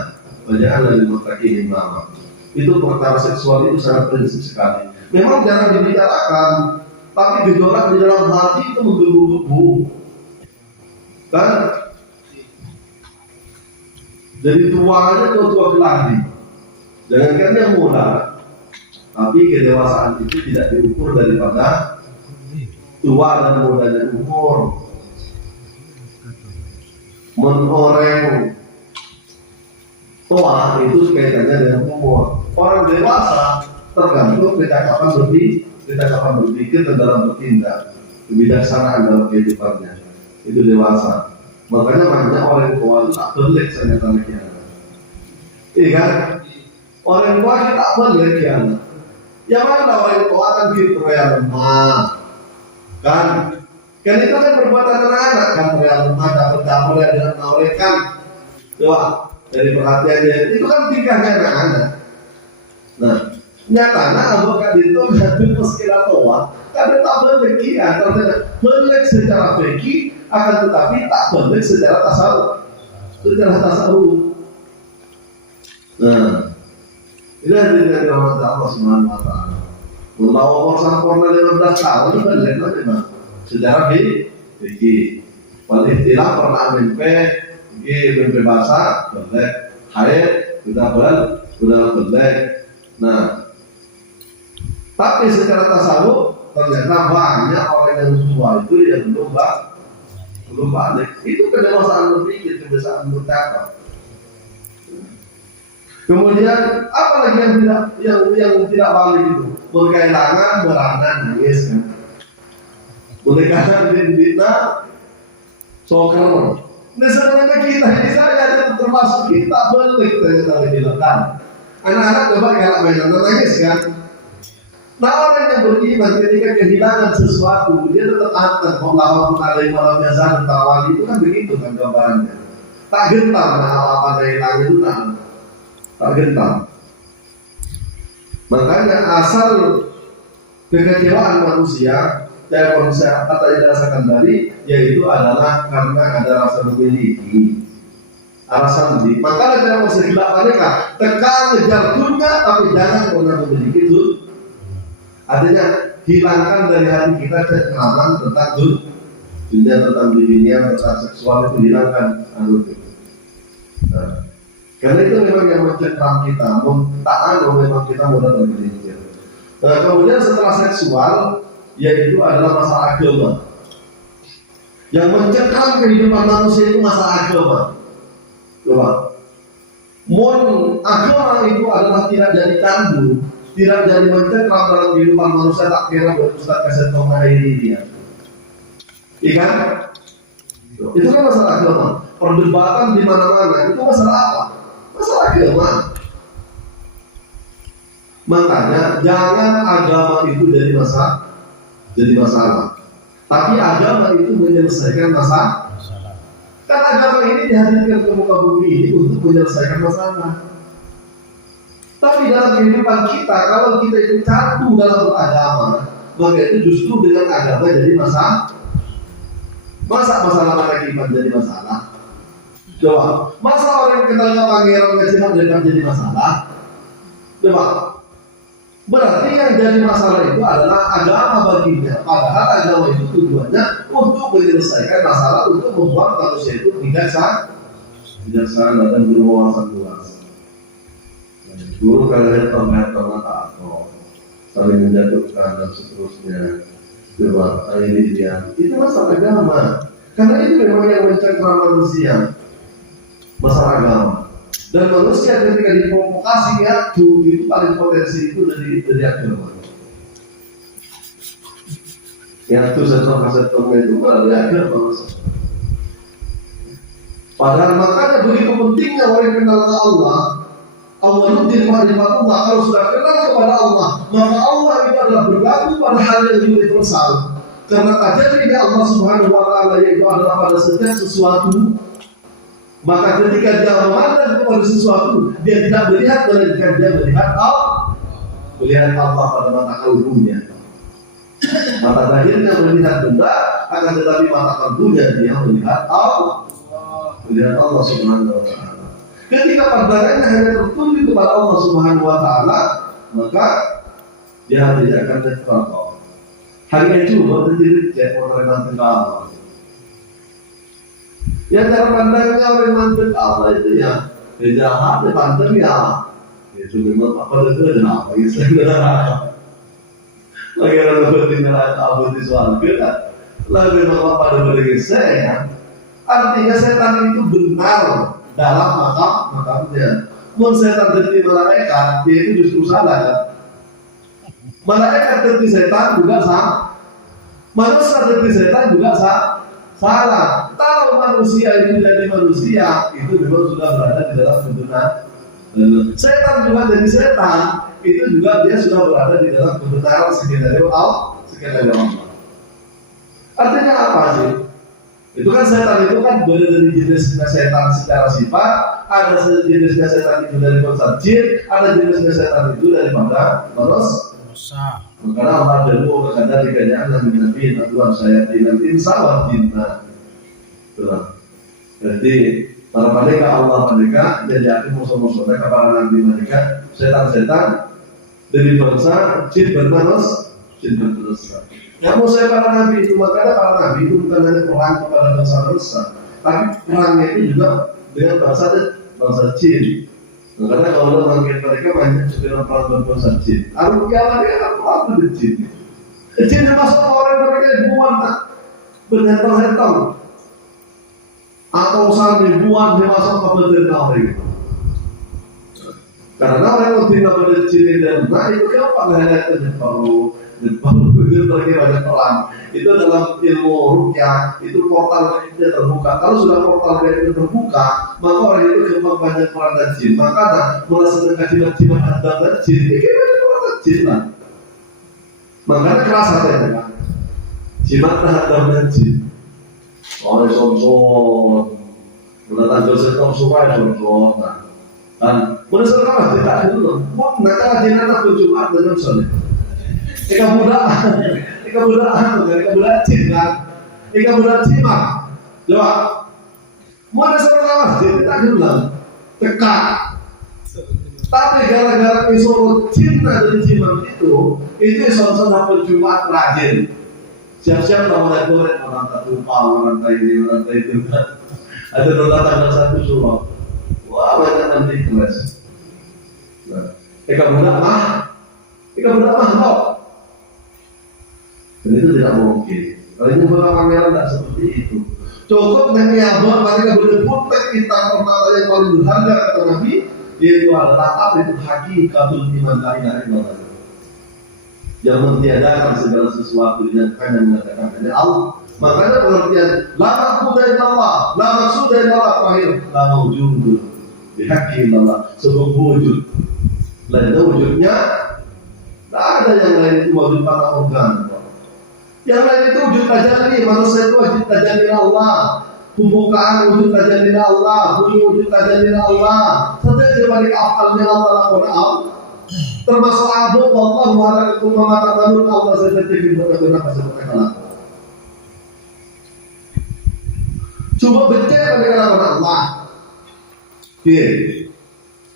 Itu perkara seksual itu sangat prinsip sekali. Memang jarang dibicarakan, tapi gejolak di dalam hati itu menggebu-gebu. Kan Jadi tua aja tua keladi. Jangankan yang muda, tapi kedewasaan itu tidak diukur daripada tua dan mudanya umur. Menoreng tua itu kaitannya dengan umur. Orang dewasa tergantung kita kapan berpikir dan dalam bertindak, kebijaksanaan dalam kehidupannya. Itu dewasa. Makanya banyak orang tua itu tak belik saya tanya. Iya kan? Orang tua kita tak belik ya. Yang mana orang tua kan gitu ya lemah, kan? Kan itu kan perbuatan anak-anak kan yang lemah dapur ya dengan menorehkan. Coba dari perhatiannya itu kan tingkahnya anak-anak. Nah, nyatanya avokat itu menjadi meskilah tua, karena tak belik ya, ternyata belik secara fikih, akan tetapi tak belik secara tasawuf. Nah, ini dari rahmat Allah Subhanahu Wa Taala. Walau umur sempurna 15 tahun itu belik lah memang secara fikih. Paling tidak pernah mimpi bahasa belik, haid sudah belik. Nah, tapi secara tasawuf ternyata banyak orang yang tua itu yang belum balik. Itu kedewasaan berpikir, kedewasaan bercakap. Kemudian apa lagi yang tidak balik itu? Berkehilangan, beranak, nangis kan. Berdekatan bina, soccer. Nah sebenarnya kita ini saya termasuk kita balik ternyata dilakukan. Anak-anak coba kalau mainan nangis kan. Nah orang yang beriman ketika kehilangan sesuatu dia tetap anteng. Walaupun ada yang malamnya dan tarawih itu kan begitu kan gambarannya. Tak gentar apa dari langit itu tak gentar. Makanya asal kekecewaan manusia kata yang dirasakan tadi yaitu adalah karena ada rasa memiliki. Alasan ini, maka dalam segelap mereka tekan ngejar dunia tapi jangan pernah memiliki itu. Artinya hilangkan dari hati kita cengkraman tentang dunia, tentang dunia, tentang seksual itu hilangkan. Nah, karena itu memang yang mencengkram kita, memang kita mudah tergelincir. Nah, kemudian setelah seksual, yaitu adalah masalah agama. Yang mencengkram kehidupan manusia itu masalah agama. Coba, agama itu adalah tidak jadi candu, tidak jadi mencengkram dalam kehidupan manusia, tak kira buat Ustaz kasih tahu hari dia. Ikan, itu kan masalah agama. Perdebatan di mana-mana itu masalah apa? Masalah agama. Makanya jangan agama itu jadi masalah. Tapi agama itu menyelesaikan masalah. Karena agama ini dihadirkan ke muka bumi ini untuk menyelesaikan masalah. Tapi dalam kehidupan kita, kalau kita itu candu dalam beragama, maka itu justru dengan agama jadi masalah. Masalah kehidupan jadi masalah. Coba, masa orang yang kenalnya pangeran kecil jadi masalah? Coba, berarti yang jadi masalah itu adalah agama baginya. Padahal agama itu tujuannya untuk menyelesaikan masalah, untuk membuat manusia itu bijaksana dan berwawasan luas. Guru kalian ternyata takut, saling menjatuhkan dan seterusnya. Coba, ini dia. Itu masalah agama. Karena itu memang yang mencengkram manusia. Masalah agama. Dan manusia ketika diprovokasi itu paling potensi itu dari agama. Yang itu setong itu dari agama. Padahal makanya begitu pentingnya orang kenal ke Allah. Awwaluddin ma'rifatullah, kalau sudah kenal kepada Allah, maka Allah itu adalah berlaku pada hal yang universal. Karena tajalliynya Allah Subhanahu wa taala yaitu adalah pada setiap sesuatu. Maka ketika dia memandang kepada sesuatu, dia tidak melihat melainkan dia melihat Allah pada mata kalbunya. Mata lahirnya melihat benda, akan tetapi mata kalbunya dia melihat Allah Subhanahu wa taala. Ketika pandangannya hanya tertuju kepada Allah Subhanahu wa taala, maka dia tidak akan terprovok. Hanya cuma terjadi orang Allah. Ya cara pandangnya orang mantul Allah itu ya jahat, tantang ya. Itu memang apa itu apa gitu. Lagi ada berarti neraka abu di surga. Lalu memang pada bagi saya. Artinya setan itu benar dalam makamnya. Mun setan deti malaikat, dia itu justru salah kan? Malaikat deti setan juga salah. Manusia deti setan juga salah. Kalau manusia itu jadi manusia, itu memang sudah berada di dalam kebenaran. Setan juga jadi setan, itu juga dia sudah berada di dalam kebenaran skenario Allah. Artinya apa sih? Itu kan setan itu kan beda dari jenisnya setan secara sifat. Ada jenisnya setan itu dari bangsa jin, ada jenisnya setan itu daripada manusia. Karena Allah dulu berkata di kenyataan Nabi Tuhan saya tidak insya Allah cinta. Jadi para mereka Allah mereka jadi aku musuh-musuh mereka para nabi mereka setan-setan dari bangsa jin bermanusia. Yang mau saya para nabi itu makanya para nabi itu bukan hanya perang kepada bangsa manusia, tapi perangnya itu juga dengan bangsa jin. Karena kalau Allah manggil mereka banyak dalam perang berbangsa jin. Aru kiamat dia akan perang dengan jin. Jin termasuk orang mereka yang buat berhentang-hentang atau sampai buat dia masuk ke pemerintahan itu. Karena orang yang tidak pada jin dan nah itu gampang hanya perlu itu lagi banyak perang. Itu dalam ilmu rukyah itu portal itu terbuka. Kalau sudah portal itu terbuka, maka orang itu gampang banyak perang dan jin. Maka melaksanakan kajian-kajian hadap dan jin, ini banyak perang dan jin lah. Makanya keras hatinya kan. Jimat hadap dan jin. Oleh son-son, mendatang Joseph supaya son-son. Dan menurut tidak dulu. Mereka jin anak berjumat dengan son. Ika budak cin kan, ika budak cima, coba, mau ada seorang masjid kita bilang dekat, tapi gara-gara disuruh cinta dan cima itu soal-soal perjumpaan rajin, siap-siap kamu naik goreng orang tak lupa orang itu kan, ada tanggal 1 surau, wah banyak nanti kelas, ika budak mah kok. Dan itu tidak mungkin. Kalau ini bukan pangeran tidak seperti itu. Cukup Nabi Abah mereka berebut kita pertama yang paling berharga kata Nabi, yaitu adalah apa itu hakikatul iman la ilaha illallah. Yang mentiadakan segala sesuatu yang hanya mengatakan hanya Allah. Makanya pengertian la ma'budu illallah, la maqsuda illallah akhir la mawjudun bihaqi illallah, sebab wujud. Lain wujudnya tidak ada yang lain itu wujud pada organ. Yang lain itu wujud tajalli, manusia itu wujud tajalli Allah, pembukaan wujud tajalli Allah, bunyi wujud tajalli Allah. Setiap dibalik afalnya Allah lakukan termasuk aduk Allah muharam itu mengatakan Allah seperti benar-benar masih mereka lakukan. Coba becek pada kelakuan Allah.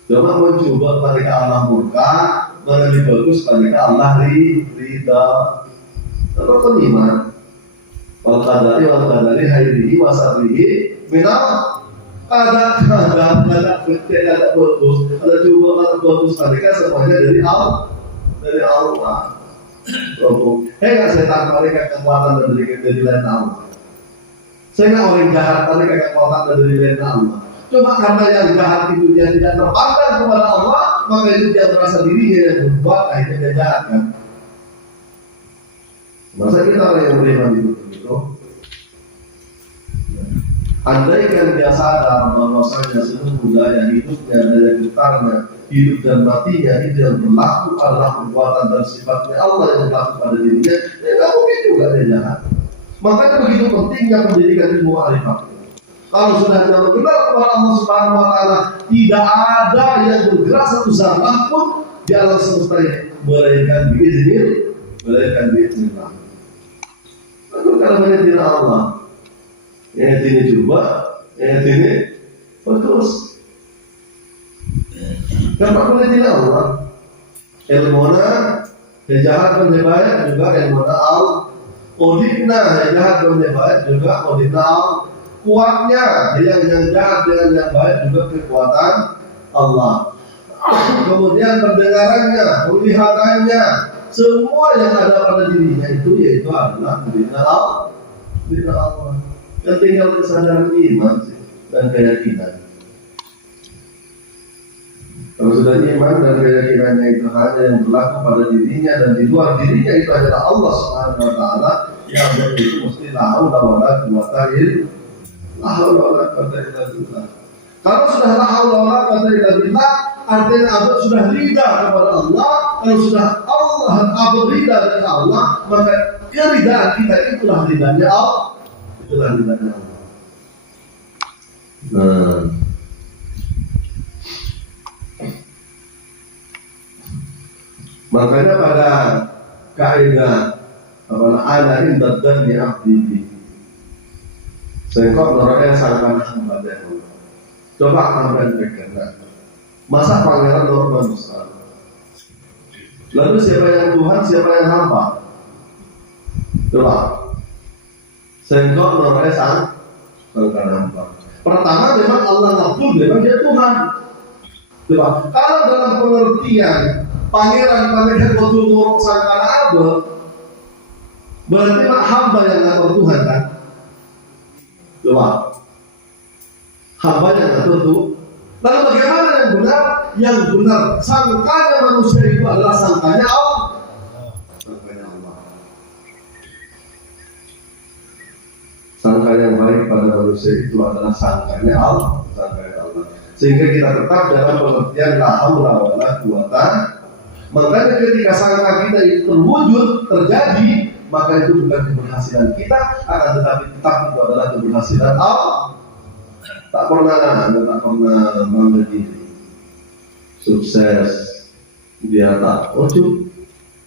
Coba mencoba pada Allah murka, mana lebih bagus pada Allah ridha. Terus kelima, wal qadari hairihi wa sarrihi minal ada becek, ada bagus, ada coba bagus mereka semuanya dari Allah. Nggak setan mereka kekuatan dari lain Allah. Saya nggak orang jahat mereka kekuatan dari lain Allah. Cuma karena yang jahat itu dia tidak terpandang kepada Allah, maka itu dia merasa dirinya yang berbuat, akhirnya dia jahat kan. Masa kita orang yang beriman itu andaikan dia sadar bahwasanya seluruh daya hidupnya, daya getarnya, hidup dan matinya itu yang berlaku adalah perbuatan dan sifatnya Allah yang berlaku pada dirinya, ya nggak mungkin juga dia jahat. Makanya begitu pentingnya pendidikan ilmu ma'rifat. Kalau sudah kita mengenal kepada Allah Subhanahu Wa Taala, tidak ada yang bergerak satu zarah pun di alam semesta ini melainkan biiznillah. Karena menjadi Allah, yang ini coba, yang ini terus. Kenapa menjadi Allah? Ilmuna, yang jahat dan yang baik juga ilmuna Allah. Odina, yang jahat dan yang baik juga odina Allah. Kuatnya yang jahat dengan yang baik juga kekuatan Allah. Kemudian pendengarannya, penglihatannya, semua yang ada pada dirinya itu yaitu adalah milik Allah. Yang tinggal kesadaran iman dan keyakinan. Kalau sudah iman dan keyakinannya itu hanya yang berlaku pada dirinya dan di luar dirinya itu adalah Allah Subhanahu wa taala, yang itu mesti la haula wala quwata illa billah. Kalau sudah la haula wala quwata illa billah, artinya abad sudah ridha kepada Allah. Kalau sudah abad ridha dari Allah, maka keridhaan kita itulah ridhanya Allah. Itulah ridhanya Allah. Nah, makanya pada kaidah ana inda dzanni abdi bi, sengkok neraka sangkaan hamba Allah. Coba ambil berkenan, masa pangeran normal besar. Lalu siapa yang Tuhan, siapa yang hamba? Coba sengkok neraka sangkaan hamba. Pertama memang Allah nafsu, memang dia Tuhan. Coba kalau dalam pengertian pangeran betul nurut sangkaan abad, berarti hamba yang ngatur Tuhan kan? Coba hamba yang ngatur tuh. Lalu bagaimana yang benar? Yang benar sangkanya manusia itu adalah sangkanya Allah. Sangkanya Allah. Sangka yang baik pada manusia itu adalah sangkanya Allah. Sangkanya Allah. Sehingga kita tetap dalam pengertian la haula wala quwata. Makanya ketika sangka kita itu terwujud, terjadi, maka itu bukan keberhasilan kita, akan tetapi tetap itu adalah keberhasilan Allah. Tak pernah bangga diri, sukses, dia tak ujub,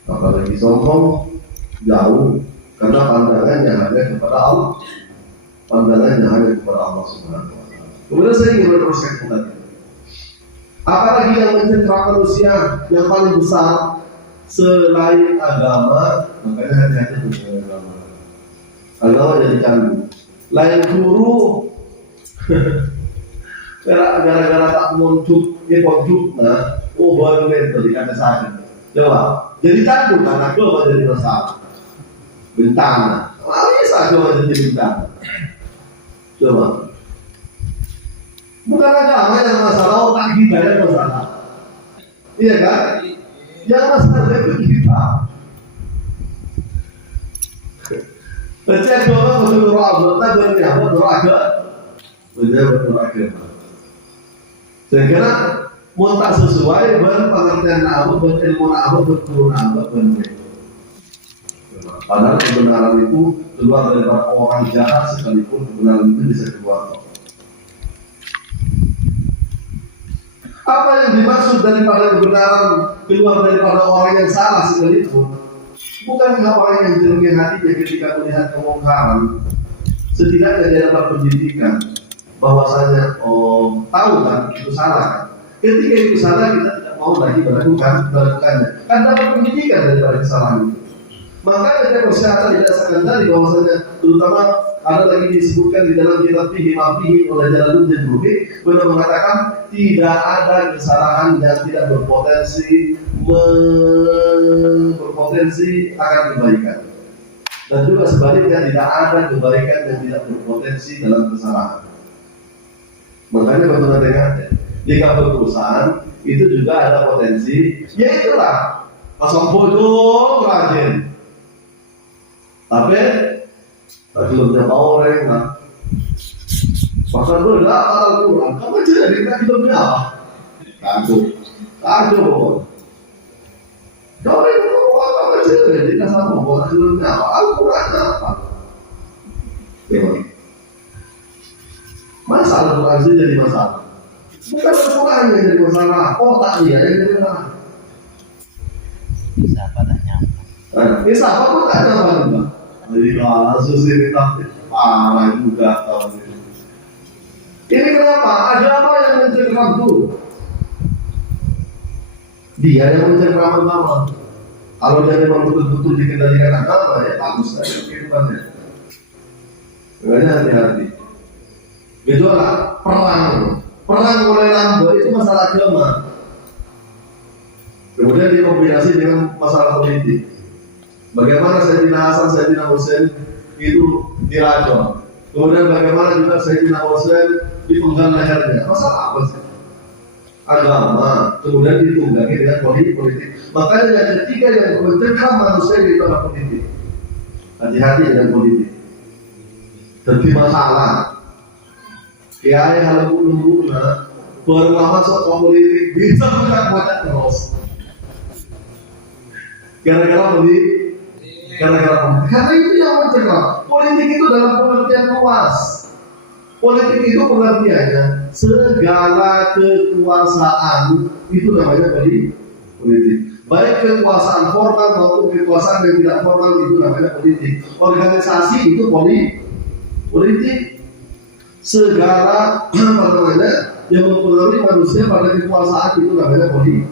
apalagi sombong, jauh, karena pandangannya hanya kepada Allah, pandangannya hanya kepada Allah Subhanahu wa taala. Kemudian saya ingin meneruskan kembali. Apalagi yang mencerdera manusia yang paling besar selain agama, makanya hati-hati dengan agama. Agama jadi candu. Lain guru, gara-gara tak muncul, nah, baru mental dikata saya. Coba, jadi candu kan agama jadi masalah. Bentana, bisa agama jadi bentana. Coba. Bukan agama yang masalah, otak kita yang masalah. Iya kan? Yang masalah itu kita. Baca agama betul agama, berarti apa? Betul agama. Betul agama. Saya kira mau tak sesuai berpengertian apa, berilmu apa, berturun apa, benar. Padahal kebenaran itu keluar dari orang jahat sekalipun kebenaran itu bisa keluar. Apa yang dimaksud daripada kebenaran keluar daripada orang yang salah sekalipun? Bukankah orang yang jernih hatinya ketika melihat kemungkaran, setidaknya dia dapat pendidikan bahwasanya tahu kan itu salah kan? Ketika itu salah kita tidak mau lagi melakukannya. Kan dapat pendidikan daripada kesalahan itu. Maka ketika kesehatan didasarkan tadi bahwasanya terutama ada lagi disebutkan di dalam kitab Fiqh oleh Jalaluddin Rumi, beliau mengatakan tidak ada kesalahan yang tidak berpotensi akan kebaikan, dan juga sebaliknya tidak ada kebaikan yang tidak berpotensi dalam kesalahan. Makanya betul dengannya jika perusahaan itu juga ada potensi, yaitulah pasang bodoh rajin, tapi belumnya orang lah. Pasal tu lah kalau kurang, kamu jadi kita belumnya apa? Kacau. Kau ini kamu jadi kita sama buat belumnya apa? Al-Quran apa? Masalah Quran sih jadi masalah. Bukan Al-Quran yang jadi masalah, otak dia yang jadi masalah. Bisa apa tak nyambung? Bisa apa pun tak nyambung juga. Jadi kasus ini tapi parah juga tahun ini. Ini kenapa? Agama yang mencengkram dulu. Dia yang mencengkram agama. Kalau dia memang betul-betul dikendalikan agama, ya bagus saja kehidupannya. Makanya hati-hati. Itulah perang perang mulai lambat itu masalah agama. Kemudian dikombinasi dengan masalah politik. Bagaimana Sayyidina Hasan, Sayyidina Husain itu diracun. Kemudian bagaimana juga Sayyidina Husain dipenggal lehernya. Masalah apa sih? Agama. Kemudian ditunggangi dengan politik. Makanya yang ketiga yang mencegah manusia itu adalah politik. Hati-hati dengan politik. Jadi masalah. Kiai kalau lembuna baru masuk ke politik bisa buka terus. Gara-gara politik. Karena itu yang mencegah. Politik itu dalam pengertian luas. Politik itu pengertiannya segala kekuasaan itu namanya politik. Baik kekuasaan formal maupun kekuasaan yang tidak formal itu namanya politik. Organisasi itu politik. Segala apa namanya yang mempengaruhi manusia pada kekuasaan itu namanya politik.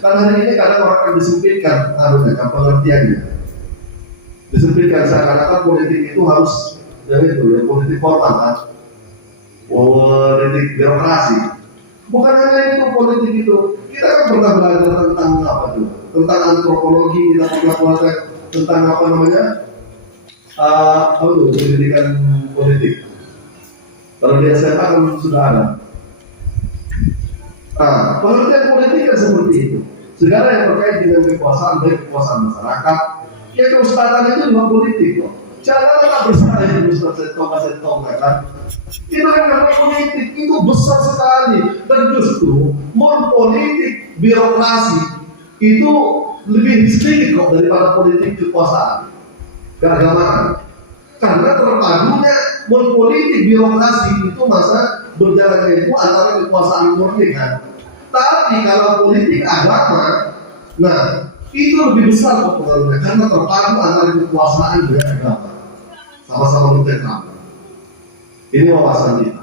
Karena hari ini kadang orang akan disempitkan pengertiannya. Disempitkan seakan-akan politik itu harus politik formal kan? Politik birokrasi. Bukan hanya itu politik itu. Kita kan pernah belajar tentang apa tuh? Tentang antropologi, kita pernah belajar tentang apa namanya? Pendidikan politik. Kalau di SMA kan sudah ada. Pengertian politik kan seperti itu. Segala yang terkait dengan kekuasaan, baik kekuasaan masyarakat, ya keustadan itu juga politik kok. Janganlah bersaing Ustaz Setong kan. Itu kan politik itu besar sekali dan justru politik birokrasi itu lebih sedikit kok daripada politik kekuasaan keagamaan. Karena terpadunya politik birokrasi itu masa berjalannya itu antara kekuasaan murni kan. Tapi kalau politik agama, nah itu lebih besar kok pengaruhnya karena terpadu antara kekuasaan dan agama. Sama-sama mencegah. Ini wawasan kita.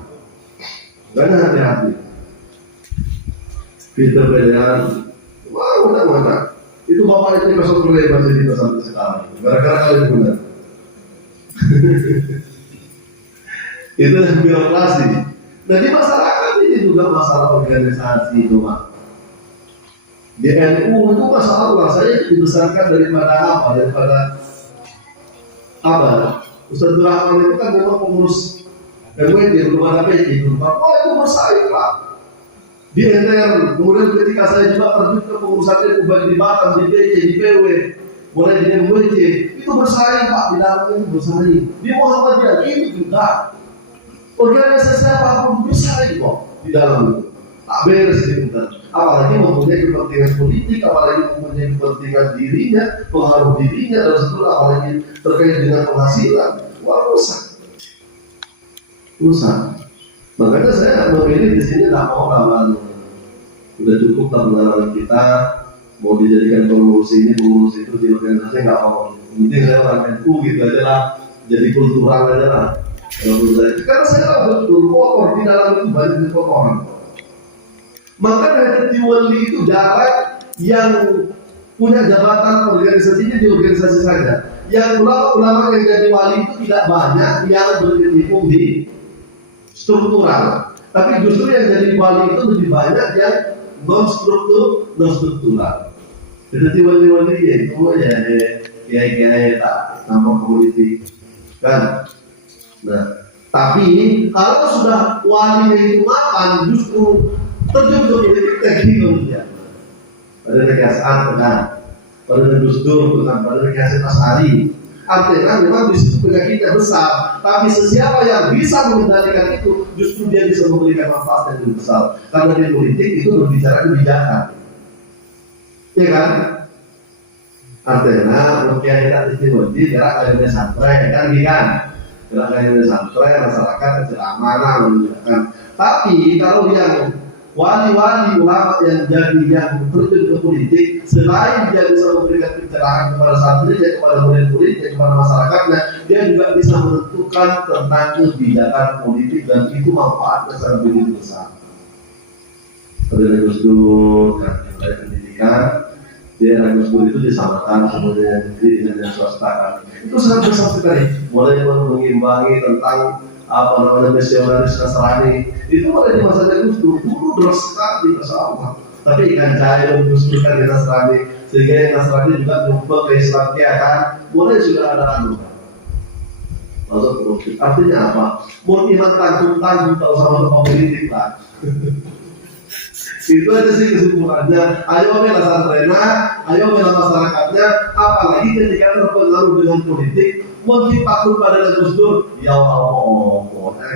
Dan hati-hati. Kita berikan, udah. Itu bapak itu masuk kuliah baca kita sampai sekarang. Gara-gara kalian benar. Itu birokrasi. Nah di masyarakat ini juga masalah organisasi itu Pak. Di NU itu masalah saya dibesarkan daripada Ustaz Rahman itu kan memang pengurus MWD, belum ada PJ, itu bersaing Pak. Di NTR, kemudian ketika saya juga terjun ke pengurusan itu baik di Batam, di PJ, di PW, mulai di MWD, itu bersaing Pak, di dalamnya itu bersaing. Di Muhammadiyah itu juga organisasi apapun bersaing kok di dalam itu. Tak beres gitu. Apalagi mempunyai kepentingan politik, apalagi mempunyai kepentingan dirinya, pengaruh dirinya, dan seterusnya, apalagi terkait dengan penghasilan. Wah, rusak. Makanya saya memilih di sini tak mau lawan. Udah cukup tak pengalaman kita, mau dijadikan pengurus ini, pengurus itu di organisasi nggak mau. Mungkin saya orang NU gitu aja lah, jadi kultural aja lah. Karena saya betul kotor di dalam itu banyak kotoran. Maka dari wali itu jarak yang punya jabatan organisasinya di organisasi saja. Yang ulama yang jadi wali itu tidak banyak yang berkecimpung di struktural. Tapi justru yang jadi wali itu lebih banyak yang non struktural. Jadi wali-wali ya itu ya kiai-kiai tak nampak politik kan. Nah, tapi kalau sudah walinya itu mapan justru terjun ke politik teknik ya. Pada negara benar, pada Gus Dur benar, pada negara Asari. Artinya memang di situ penyakitnya besar. Tapi sesiapa yang bisa mengendalikan itu, justru dia bisa memberikan manfaat yang lebih besar. Karena di politik itu berbicara kebijakan, ya kan? Artinya mungkin kita di gerak kayaknya santai, kan kan? Gerak kayaknya santai, masyarakat keamanan menunjukkan. Tapi kalau yang wali-wali ulama yang terjun ke politik, selain dia bisa memberikan pencerahan kepada santrinya, kepada murid-muridnya, kepada masyarakatnya, dia juga bisa menentukan tentang kebijakan politik dan itu manfaatnya sangat begitu besar. Seperti Gus Dur, mulai pendidikan, dia Gus Dur itu disamakan kemudian negeri dengan yang swasta kan. Itu sangat besar sekali. Mulai mengimbangi tentang apa namanya misionaris Nasrani itu pada di masanya Gus Dur dulu deras sekali bersama. Tapi ikan cair Gus Dur kan di Nasrani, sehingga yang Nasrani juga berubah ke Islam kan, mulai sudah ada anu. Maksud artinya apa? Mau iman tanggung tahu sama politik lah. Itu aja sih kesimpulannya. Ayo bela santrena, ayo bela masyarakatnya. Apalagi ketika terpengaruh dengan politik, mau dipakul pada Gus Dur, ya Allah.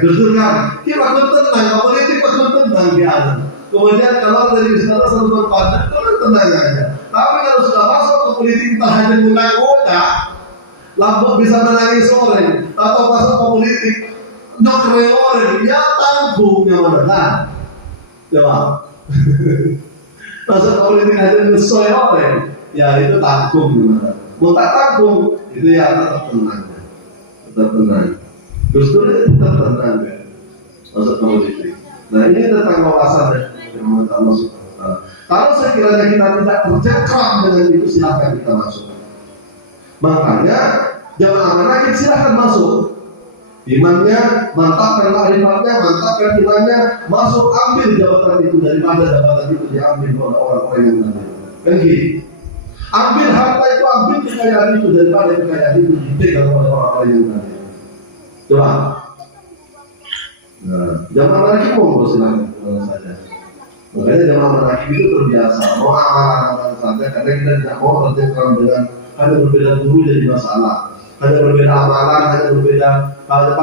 Gus Dur kan, kita pakul tenang, politik pakul tenang biasa. Kemudian kalau dari sana selalu berpandang, kalau tenang aja. Tapi kalau sudah masuk ke politik, kita hanya menggoda, lambok bisa menangis sore, atau masuk ke politik, nyokre orang, ya tanggungnya mana kan? Coba. Masuk ke politik aja ngesoy orang, ya itu tanggung gimana? Mau tak tanggung, itu ya tetap tenang, tetap tenang. Gus Dur itu tetap tenang ya, masuk ke politik. Nah ini tentang wawasan yang masuk. Kalau sekiranya kita tidak tercengkram dengan itu, silahkan kita masuk. Makanya jamaah manakib silahkan masuk. Imannya, mantapkan ma'rifatnya, mantapkan imannya, masuk ambil jabatan itu daripada jabatan itu diambil oleh orang-orang yang benar. Kan gini, ambil harta itu, ambil kekayaan itu daripada kekayaan itu dipegang oleh orang-orang yang benar. Coba. Nah, jamaah manakib monggo silahkan saja. Makanya jamaah manakib itu terbiasa mau amalan-amalan saja, karena kita tidak mau tercengkram dengan hanya berbeda guru jadi masalah. Hanya berbeda amalan, hanya berbeda pada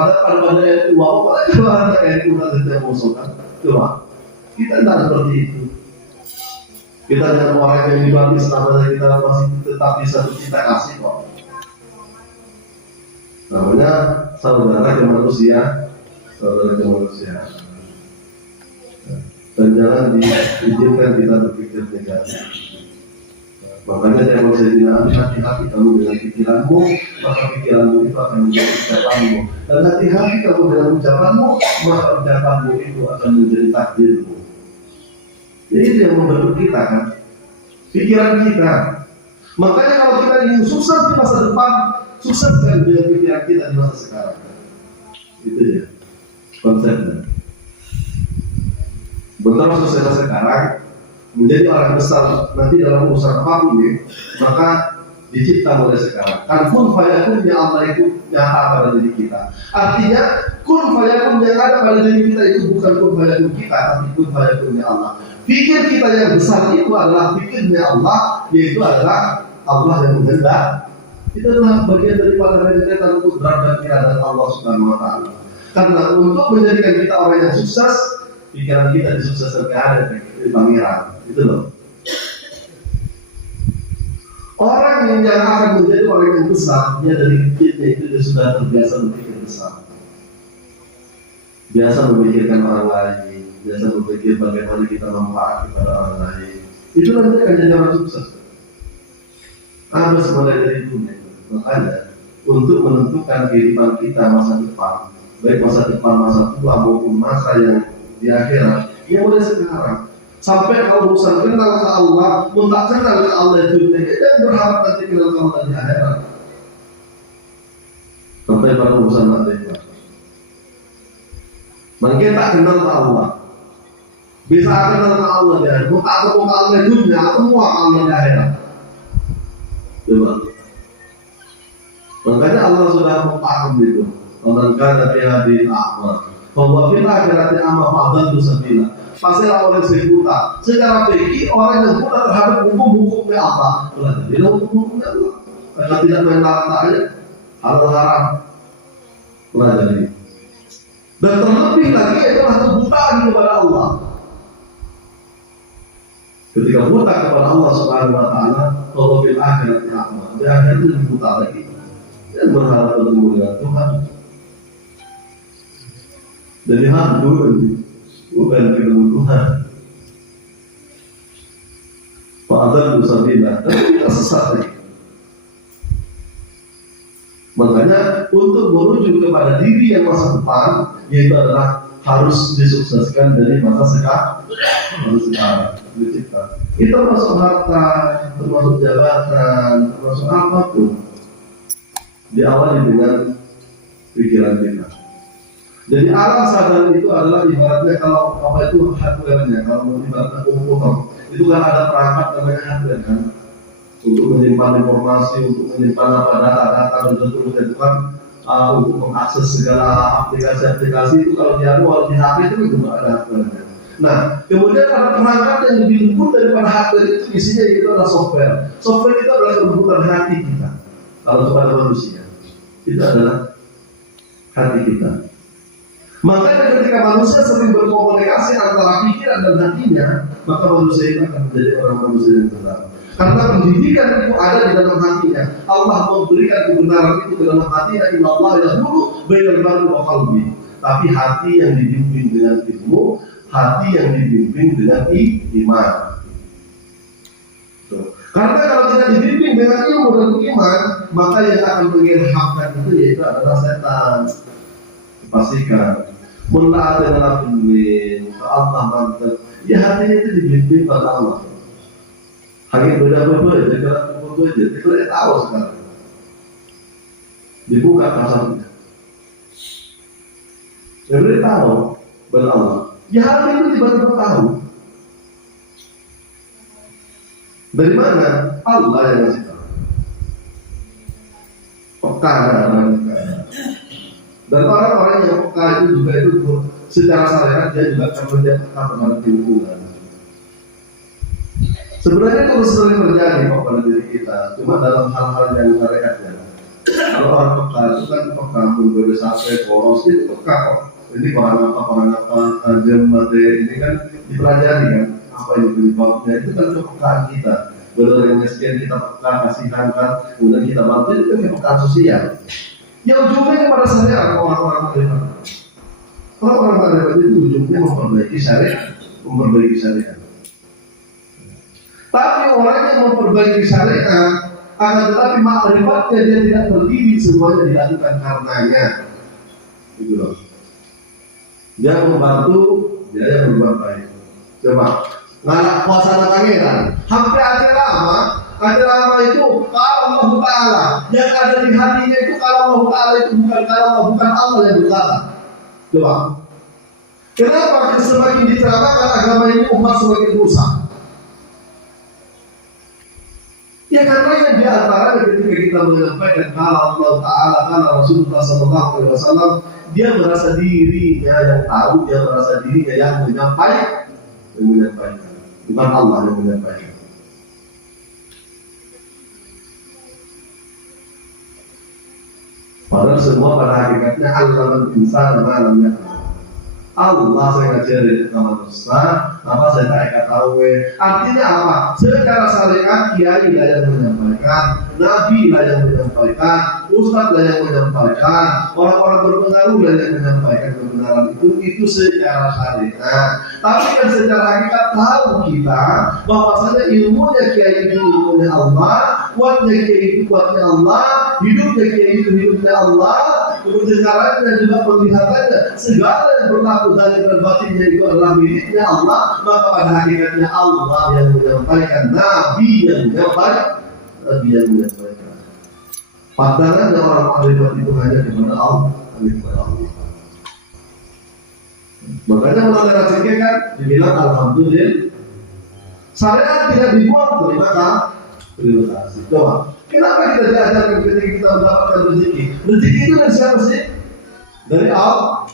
NU, apa ada NU nanti yang musuhkan. Coba kita tidak seperti itu. Kita dengan orang yang dibagi selama kita masih tetap bisa kita kasih kok. Namanya saudara ke manusia, saudara ke manusia. Dan jangan diizinkan kita berpikir negatif. Makanya saya bilang hati-hati kamu dengan pikiranmu, maka pikiranmu itu akan menjadi ucapanmu. Dan hati-hati kamu dengan ucapanmu, maka ucapanmu itu akan menjadi takdirmu. Jadi itu yang membentuk kita kan, pikiran kita. Makanya kalau kita ingin sukses di masa depan, sukseskan dengan pikiran kita di masa sekarang. Itu ya konsepnya. Benar sukses sekarang. Menjadi orang besar nanti dalam urusan apapun ya, maka dicipta mulai sekarang. Kan kun fayakunnya Allah itu nyata pada diri kita. Artinya kun fayakun yang ada pada diri kita itu bukan kun fayakun kita, tapi kun fayakunnya Allah. Pikir kita yang besar itu adalah pikirnya Allah, yaitu adalah Allah yang menghendak. Itu adalah bagian daripada rentetan kudrat dan iradat Allah Subhanahu wa Ta'ala. Karena untuk menjadikan kita orang yang sukses, pikiran kita disukseskan ada di pangeran. Itu loh. Orang yang akan menjadi orang yang besar, dia dari kecilnya itu dia sudah terbiasa berpikir besar. Biasa memikirkan orang lain, biasa berpikir bagaimana kita manfaat kepada orang lain. Itu nanti akan jadi orang sukses. Harus mulai dari dunia. Makanya untuk menentukan kehidupan kita masa depan, baik masa depan, masa tua maupun masa yang di akhirat, ya mulai sekarang. Sampai kalau urusan kenal ke Allah, pun tak kenal ke Allah itu, dan berharap nanti kenal ke Allah di akhirat. Sampai pada urusan nanti. Mungkin tak kenal ke Allah, bisa kenal ke Allah di akhirat, pun tak ketemu ke Allah di dunia, semua Allah di akhirat. Coba. Makanya Allah sudah mempaham itu. Orang kata hati amal, bahwa kita akhirati amal fadl itu sabila. Pasti orang yang buta. Secara fikih orang yang buta terhadap hukum-hukumnya Allah. Tidak hukum-hukumnya Allah. Karena tidak menentangnya halal haram. Pelajari. Dan terlebih lagi adalah kebutaan kepada Allah. Ketika buta kepada Allah Subhanahu wa Ta'ala, kalau fil akhirat amal, di akhirat itu buta lagi. Dan berharap bertemu dengan Tuhan. Jadi hantu bukan ketemu Tuhan. Fa'adhan dusabila, tapi kita sesat lagi. Makanya untuk menuju kepada diri yang masa depan, yaitu adalah harus disukseskan dari masa sekarang. Dicipta. Itu termasuk harta, termasuk jabatan, termasuk apapun. Diawali dengan pikiran kita. Jadi alam sadar itu adalah ibaratnya kalau apa itu hardware-nya, kalau ibaratnya komputer itu kan ada perangkat namanya hardware kan, untuk menyimpan informasi, untuk menyimpan apa data-data dan seterusnya itu kan untuk mengakses segala aplikasi-aplikasi itu kalau di HP itu juga ada hardware-nya. Nah, kemudian ada perangkat yang lebih lembut daripada hardware itu isinya itu adalah software. Software itu adalah kelembutan hati kita. Kalau kepada manusia, itu adalah hati kita. Makanya ketika manusia sering berkomunikasi antara pikiran dan hatinya, maka manusia itu akan menjadi orang manusia yang benar. Karena pendidikan itu ada di dalam hatinya. Allah memberikan kebenaran itu ke dalam hatinya. Inna Allah yahulu bainal mar'i wa qalbi. Tapi hati yang dibimbing dengan ilmu, hati yang dibimbing dengan iman. Karena kalau tidak dibimbing dengan ilmu dan iman, maka yang akan mengilhamkan itu yaitu adalah setan. Pastikan menaat dengan bimbing Allah mantap ya hatinya itu dibimbing pada Allah. Hanya beda-beda jadi kita tahu sekarang dibuka pasarnya jadi tahu pada Allah ya hati itu tiba-tiba tahu dari mana Allah yang ngasih tahu peka dan orang-orang yang peka itu juga itu secara syariat dia juga akan melihat peka terhadap lingkungan. Sebenarnya itu sering terjadi kok pada diri kita, cuma dalam hal-hal yang syariatnya. Kalau orang peka itu kan peka berbeda sampai poros itu peka kok. Ini orang apa tajam mati ini kan dipelajari kan apa yang penyebabnya itu kan kepekaan kita. Benar yang miskin kita peka kasihkan kan, kemudian kita bantu itu kan kepekaan sosial. Yang ujungnya kepada syariat orang-orang Arifan. Orang-orang Arifan itu ujungnya memperbaiki syariat. Tapi orang yang memperbaiki syariat akan tetapi ma'rifatnya dia tidak terdiri semuanya dilakukan karenanya. Gitu loh. Dia membantu, dia yang berbuat baik. Coba ngalak puasa pangeran, hampir acara lama itu kalau Allah Ta'ala yang ada di hatinya itu kalau Allah Ta'ala itu bukan Allah yang berkata. Coba kenapa semakin diceramakan agama ini umat semakin rusak? Ya karena yang di antara ketika kita menyampaikan kalau Allah Ta'ala kalau Rasulullah SAW dia merasa dirinya yang tahu, dia merasa dirinya yang menyampaikan, bukan Allah yang menyampaikan. Padahal semua pada hakikatnya Allah insan malamnya Allah saya ngajarin ke manusia, apa saya tak tahu. Artinya apa? Secara syariat kiai lah yang menyampaikan, nabi lah yang menyampaikan, ustaz lah yang menyampaikan, orang-orang berpengaruh lah yang menyampaikan kebenaran itu secara syariat. Tapi kan secara hakikat tahu kita bahwasanya ilmunya kiai itu ilmunya Allah, kuatnya kiai itu kuatnya Allah, hidupnya kiai itu hidupnya Allah, kebenarannya juga penglihatannya, segala yang berlaku dari batinnya itu adalah miliknya Allah. Maka pada hakikatnya Allah yang menyampaikan, Nabi yang menyampaikan. Pandangannya orang Arifat itu hanya kepada Allah, Makanya melalui rezeki kan dibilang alhamdulillah. Syariat tidak dibuat terima kasih. Coba, kenapa kita diajarkan ketika kita mendapatkan rezeki? Rezeki itu dari siapa sih? Dari Allah.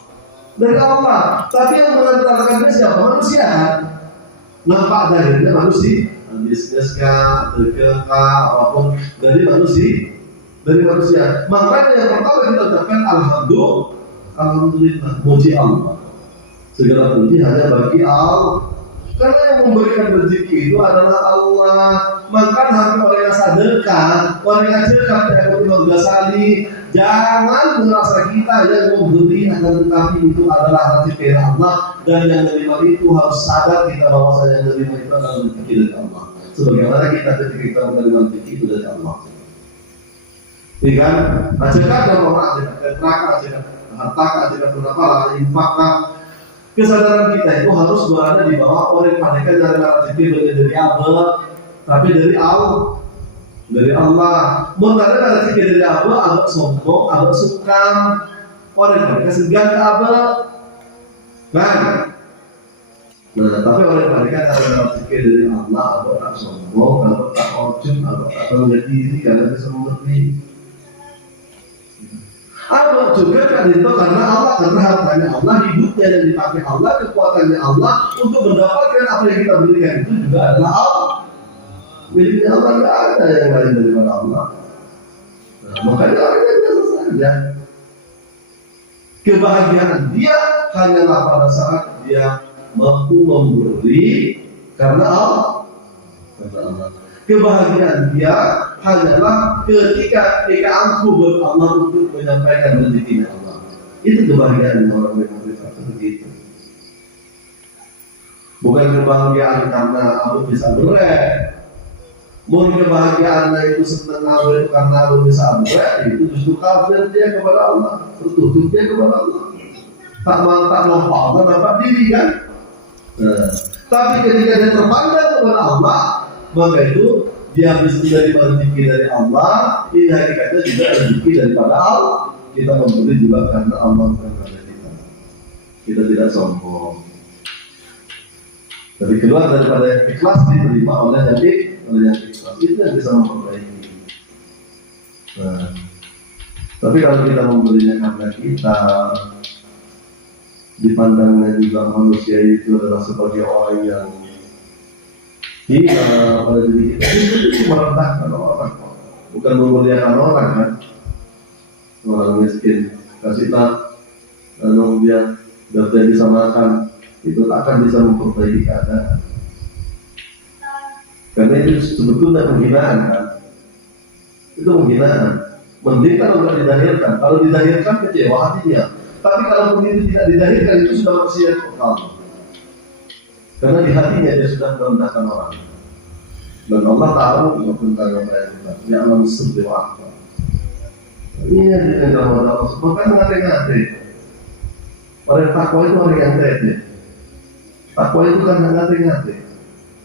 Tapi yang mengantarkannya siapa? Manusia kan? Nampak darinya manusia. Bisnis kah, dagang kah, apapun dari manusia. Makanya yang pertama kita ucapkan alhamdulillah, muji Allah. Segala puji hanya bagi Allah. Karena yang memberikan rezeki itu adalah Allah. Maka hati orang yang sedekah, orang yang sedekah tidak Imam Ghazali, jangan merasa kita yang memberi, akan tetapi itu adalah rezeki dari Allah. Dan yang menerima itu harus sadar kita bahwa yang menerima itu adalah rezeki dari Allah. Sebagaimana kita ketika kita menerima rezeki itu dari Allah. Kan? Ajakkan dan orang ajakkan neraka, ajakkan harta, ajakkan berapa, infakkan. Kesadaran kita itu harus berada di bawah orang mereka dari rezeki bukan dari Allah, tapi dari Allah. Dari Allah. Mau ada rezeki dari Allah, agak sombong, agak sukam. orang mereka segan ke abal kan. Nah, tapi orang mereka karena berpikir dari Allah atau tak sombong, atau tak ujub, atau tak rendah diri karena bisa mengerti. Atau juga kan itu karena Allah, karena hartanya Allah, hidupnya yang dipakai Allah, kekuatannya Allah untuk mendapatkan apa yang kita berikan itu juga adalah Allah. Miliknya Allah tidak ada yang lain daripada Allah. Nah, makanya orangnya biasa saja. Kebahagiaan dia hanyalah pada saat dia mampu memberi karena Allah. Kebahagiaan dia hanyalah ketika ampuh buat Allah untuk menyampaikan rezekinya Allah. Itu kebahagiaan orang yang memberi begitu. Bukan kebahagiaan karena aku bisa beres. Mungkin kebahagiaannya itu senang itu karena aku bisa beres, itu justru kafir dia kepada Allah, tertutup dia kepada Allah. Tak nampak Allah dapat diri kan. Nah, tapi ketika dia terpandang kepada Allah, maka itu dia bisa menerima rezeki dari Allah. Ini hakikatnya juga rezeki daripada Allah. Kita memberi juga karena Allah, bukan karena kita. Kita tidak sombong. Tapi keluar daripada yang ikhlas diterima oleh yang ikhlas, itu yang bisa memperbaiki. Nah, tapi kalau kita memberinya karena kita, dipandangnya juga manusia itu adalah sebagai orang yang hina pada diri kita, itu merendahkan orang, bukan memuliakan orang kan. Orang miskin kasihlah, lalu dia dapat bisa makan, itu tak akan bisa memperbaiki keadaan. Karena itu sebetulnya penghinaan kan. Itu penghinaan. Mending kalau tidak didahirkan. Kalau didahirkan kecewa hatinya. Tapi kalau itu tidak didahirkan itu sudah maksiat total. Karena di hatinya dia sudah merendahkan orang. Dan Allah tahu tentang apa yang kita. Ya Allah muslim wa akbar. Ini yang dikenal oleh Allah. Bukan ngate-ngate. Orang takwa itu orang yang tete. Takwa itu kan ngate-ngate.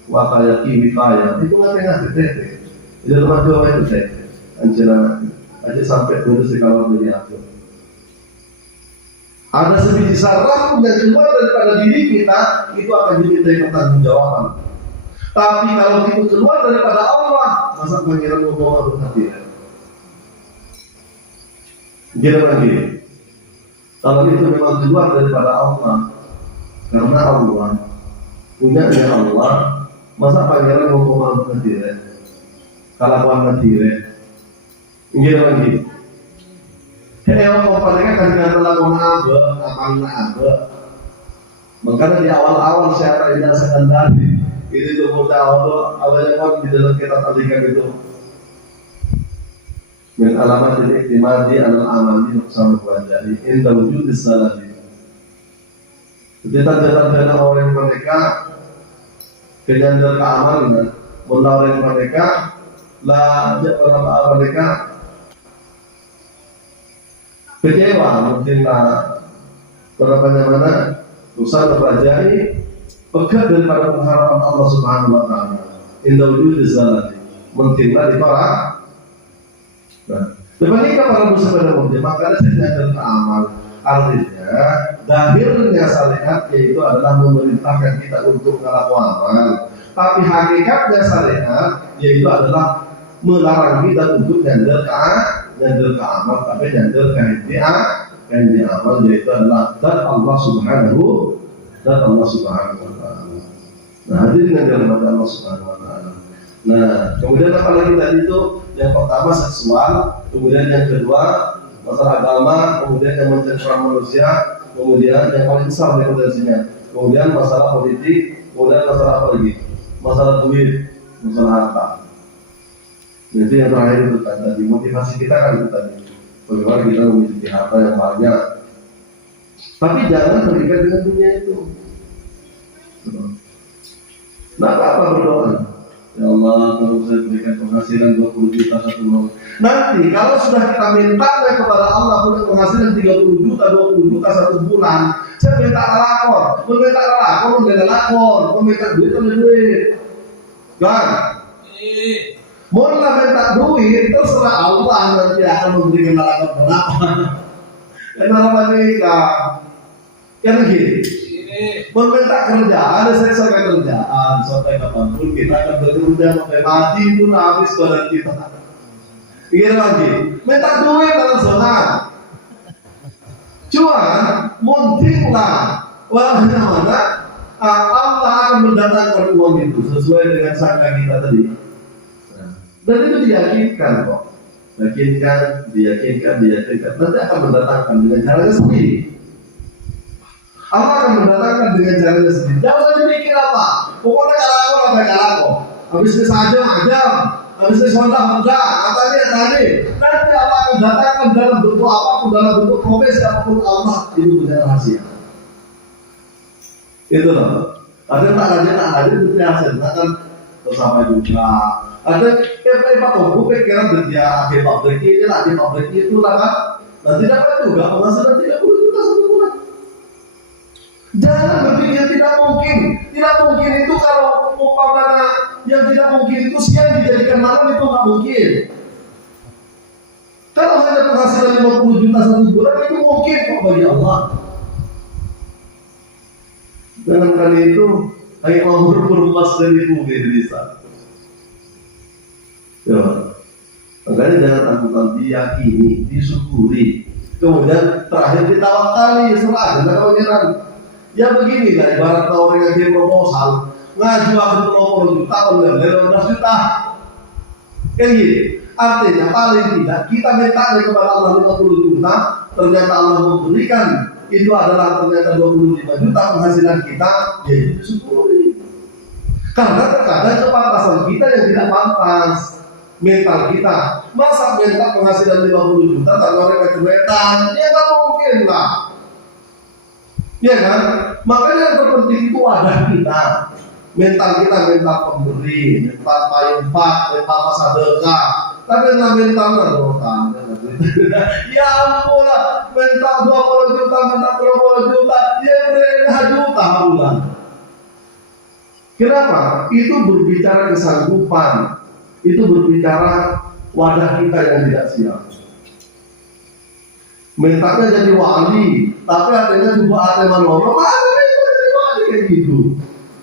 Wakaya kiwikaya itu ngate-ngate tete. Di rumah Jawa itu tete. Anjana aja sampai terus kalau dari aku. Ada sebiji sarah pun yang keluar daripada diri kita, itu akan dimintai pertanggungjawaban. Tapi kalau itu keluar daripada Allah, masa pangeran ngomong berhati. Gila lagi. Kalau itu memang keluar daripada Allah, karena Allah punyanya Allah, masa pangeran ngomong berhati. Kalakuan berhati. Gila lagi. Kayak orang mereka kan telah mengabe. Makanya di awal-awal saya tidak sekandari. Ini tuh muda awalnya kan di dalam kitab Al-Hikam itu. Min alamat al-iktimadi al-amali nuqsan wajari inda wujud salati. Tanda-tanda orang mereka kenyandar keamanan, menarik mereka lah mereka kecewa mungkin berapa mana usaha terpelajari pekat daripada pengharapan Allah Subhanahu wa taala. Indah wujud zalati mungkinlah ditolak. Nah, dibandingkan para musafir umumnya maka ada amal artinya dahirnya syariat yaitu adalah memerintahkan kita untuk melakukan amal. Tapi hakikatnya syariat yaitu adalah melarang kita untuk nyandar ke amal, tapi nyandar ke amal yaitu adalah dan Allah Subhanahu wa taala. Nah, hadirin yang dirahmati Allah Subhanahu wa taala. Nah, kemudian apa lagi tadi itu? Yang pertama seksual, kemudian yang kedua masalah agama, kemudian yang mencerdaskan manusia, kemudian yang paling besar potensinya, kemudian masalah politik, kemudian masalah apa lagi? Masalah duit, masalah harta. Jadi yang terakhir itu kan tadi motivasi kita kan itu tadi bagaimana kita memiliki harta yang banyak. Tapi jangan terikat dengan dunia itu. Nah, apa berdoa? Ya Allah, kalau saya berikan penghasilan 20 juta satu bulan. Nanti kalau sudah kita minta kepada Allah punya penghasilan 30 juta, 20 juta satu bulan, saya minta lakon, meminta duit. Kan? Mohonlah minta duit, terserah Allah nanti akan memberikan lakon berapa. Kenapa nikah? Kan gini, meminta kerjaan, saya kerjaan sampai kapanpun kita akan bekerja sampai mati pun habis badan kita. Pikir lagi, minta duit dalam sholat. Cuman, mungkinlah mana Allah akan mendatangkan uang itu sesuai dengan sangka kita tadi. Dan itu diyakinkan kok. Diyakinkan. Nanti akan mendatangkan dengan caranya sendiri. Allah akan mendatangkan dengan caranya sendiri. Jangan usah dipikir apa. Pokoknya kalau habis ini saja majam, habis ini sontak katanya tadi. Nanti Allah akan datangkan dalam bentuk apapun, dalam bentuk profesi apapun Allah itu punya rahasia. Itu loh. Ada tak lanjut itu hasil. Akan bersama juga. Ada Pak Tunggu pikiran dia di pabrik ini lah, di pabrik itu lah kan. Nanti dapat juga penghasilan 30 juta satu bulan. Jangan berpikir tidak mungkin. Tidak mungkin itu kalau umpamanya yang tidak mungkin itu siang dijadikan malam itu nggak mungkin. Kalau hanya penghasilan 50 juta satu bulan itu mungkin kok bagi Allah. Dengan kali itu hanya mau bermas dari bumi bisa. Ya, makanya jangan angkutan diyakini, disyukuri. Kemudian terakhir ditawakali, serah dengan pangeran. Ya begini lah, ibarat orang yang kirim proposal, ngaju akan 20 juta, benar 15 juta. Kayak gini, artinya paling tidak kita minta kepada Allah 50 juta, ternyata Allah memberikan itu adalah ternyata 25 juta penghasilan kita, yaitu disyukuri. Karena terkadang kepantasan kita yang tidak pantas. Mental kita, masa minta penghasilan 50 juta tak orang kecuetan, ya nggak mungkin lah, ya kan? Makanya yang terpenting itu wadah kita, mental kita, mental pemberi, mental payung-pak, mental sedekah. Tapi nggak mental ya ampun lah, mental 20 juta, mental 30 juta, ya mereka juta bulan. Kenapa? Itu berbicara kesanggupan. Itu berbicara wadah kita yang tidak siap. Mentalnya jadi wali, tapi artinya juga ada manolong, ada jadi wali kayak gitu.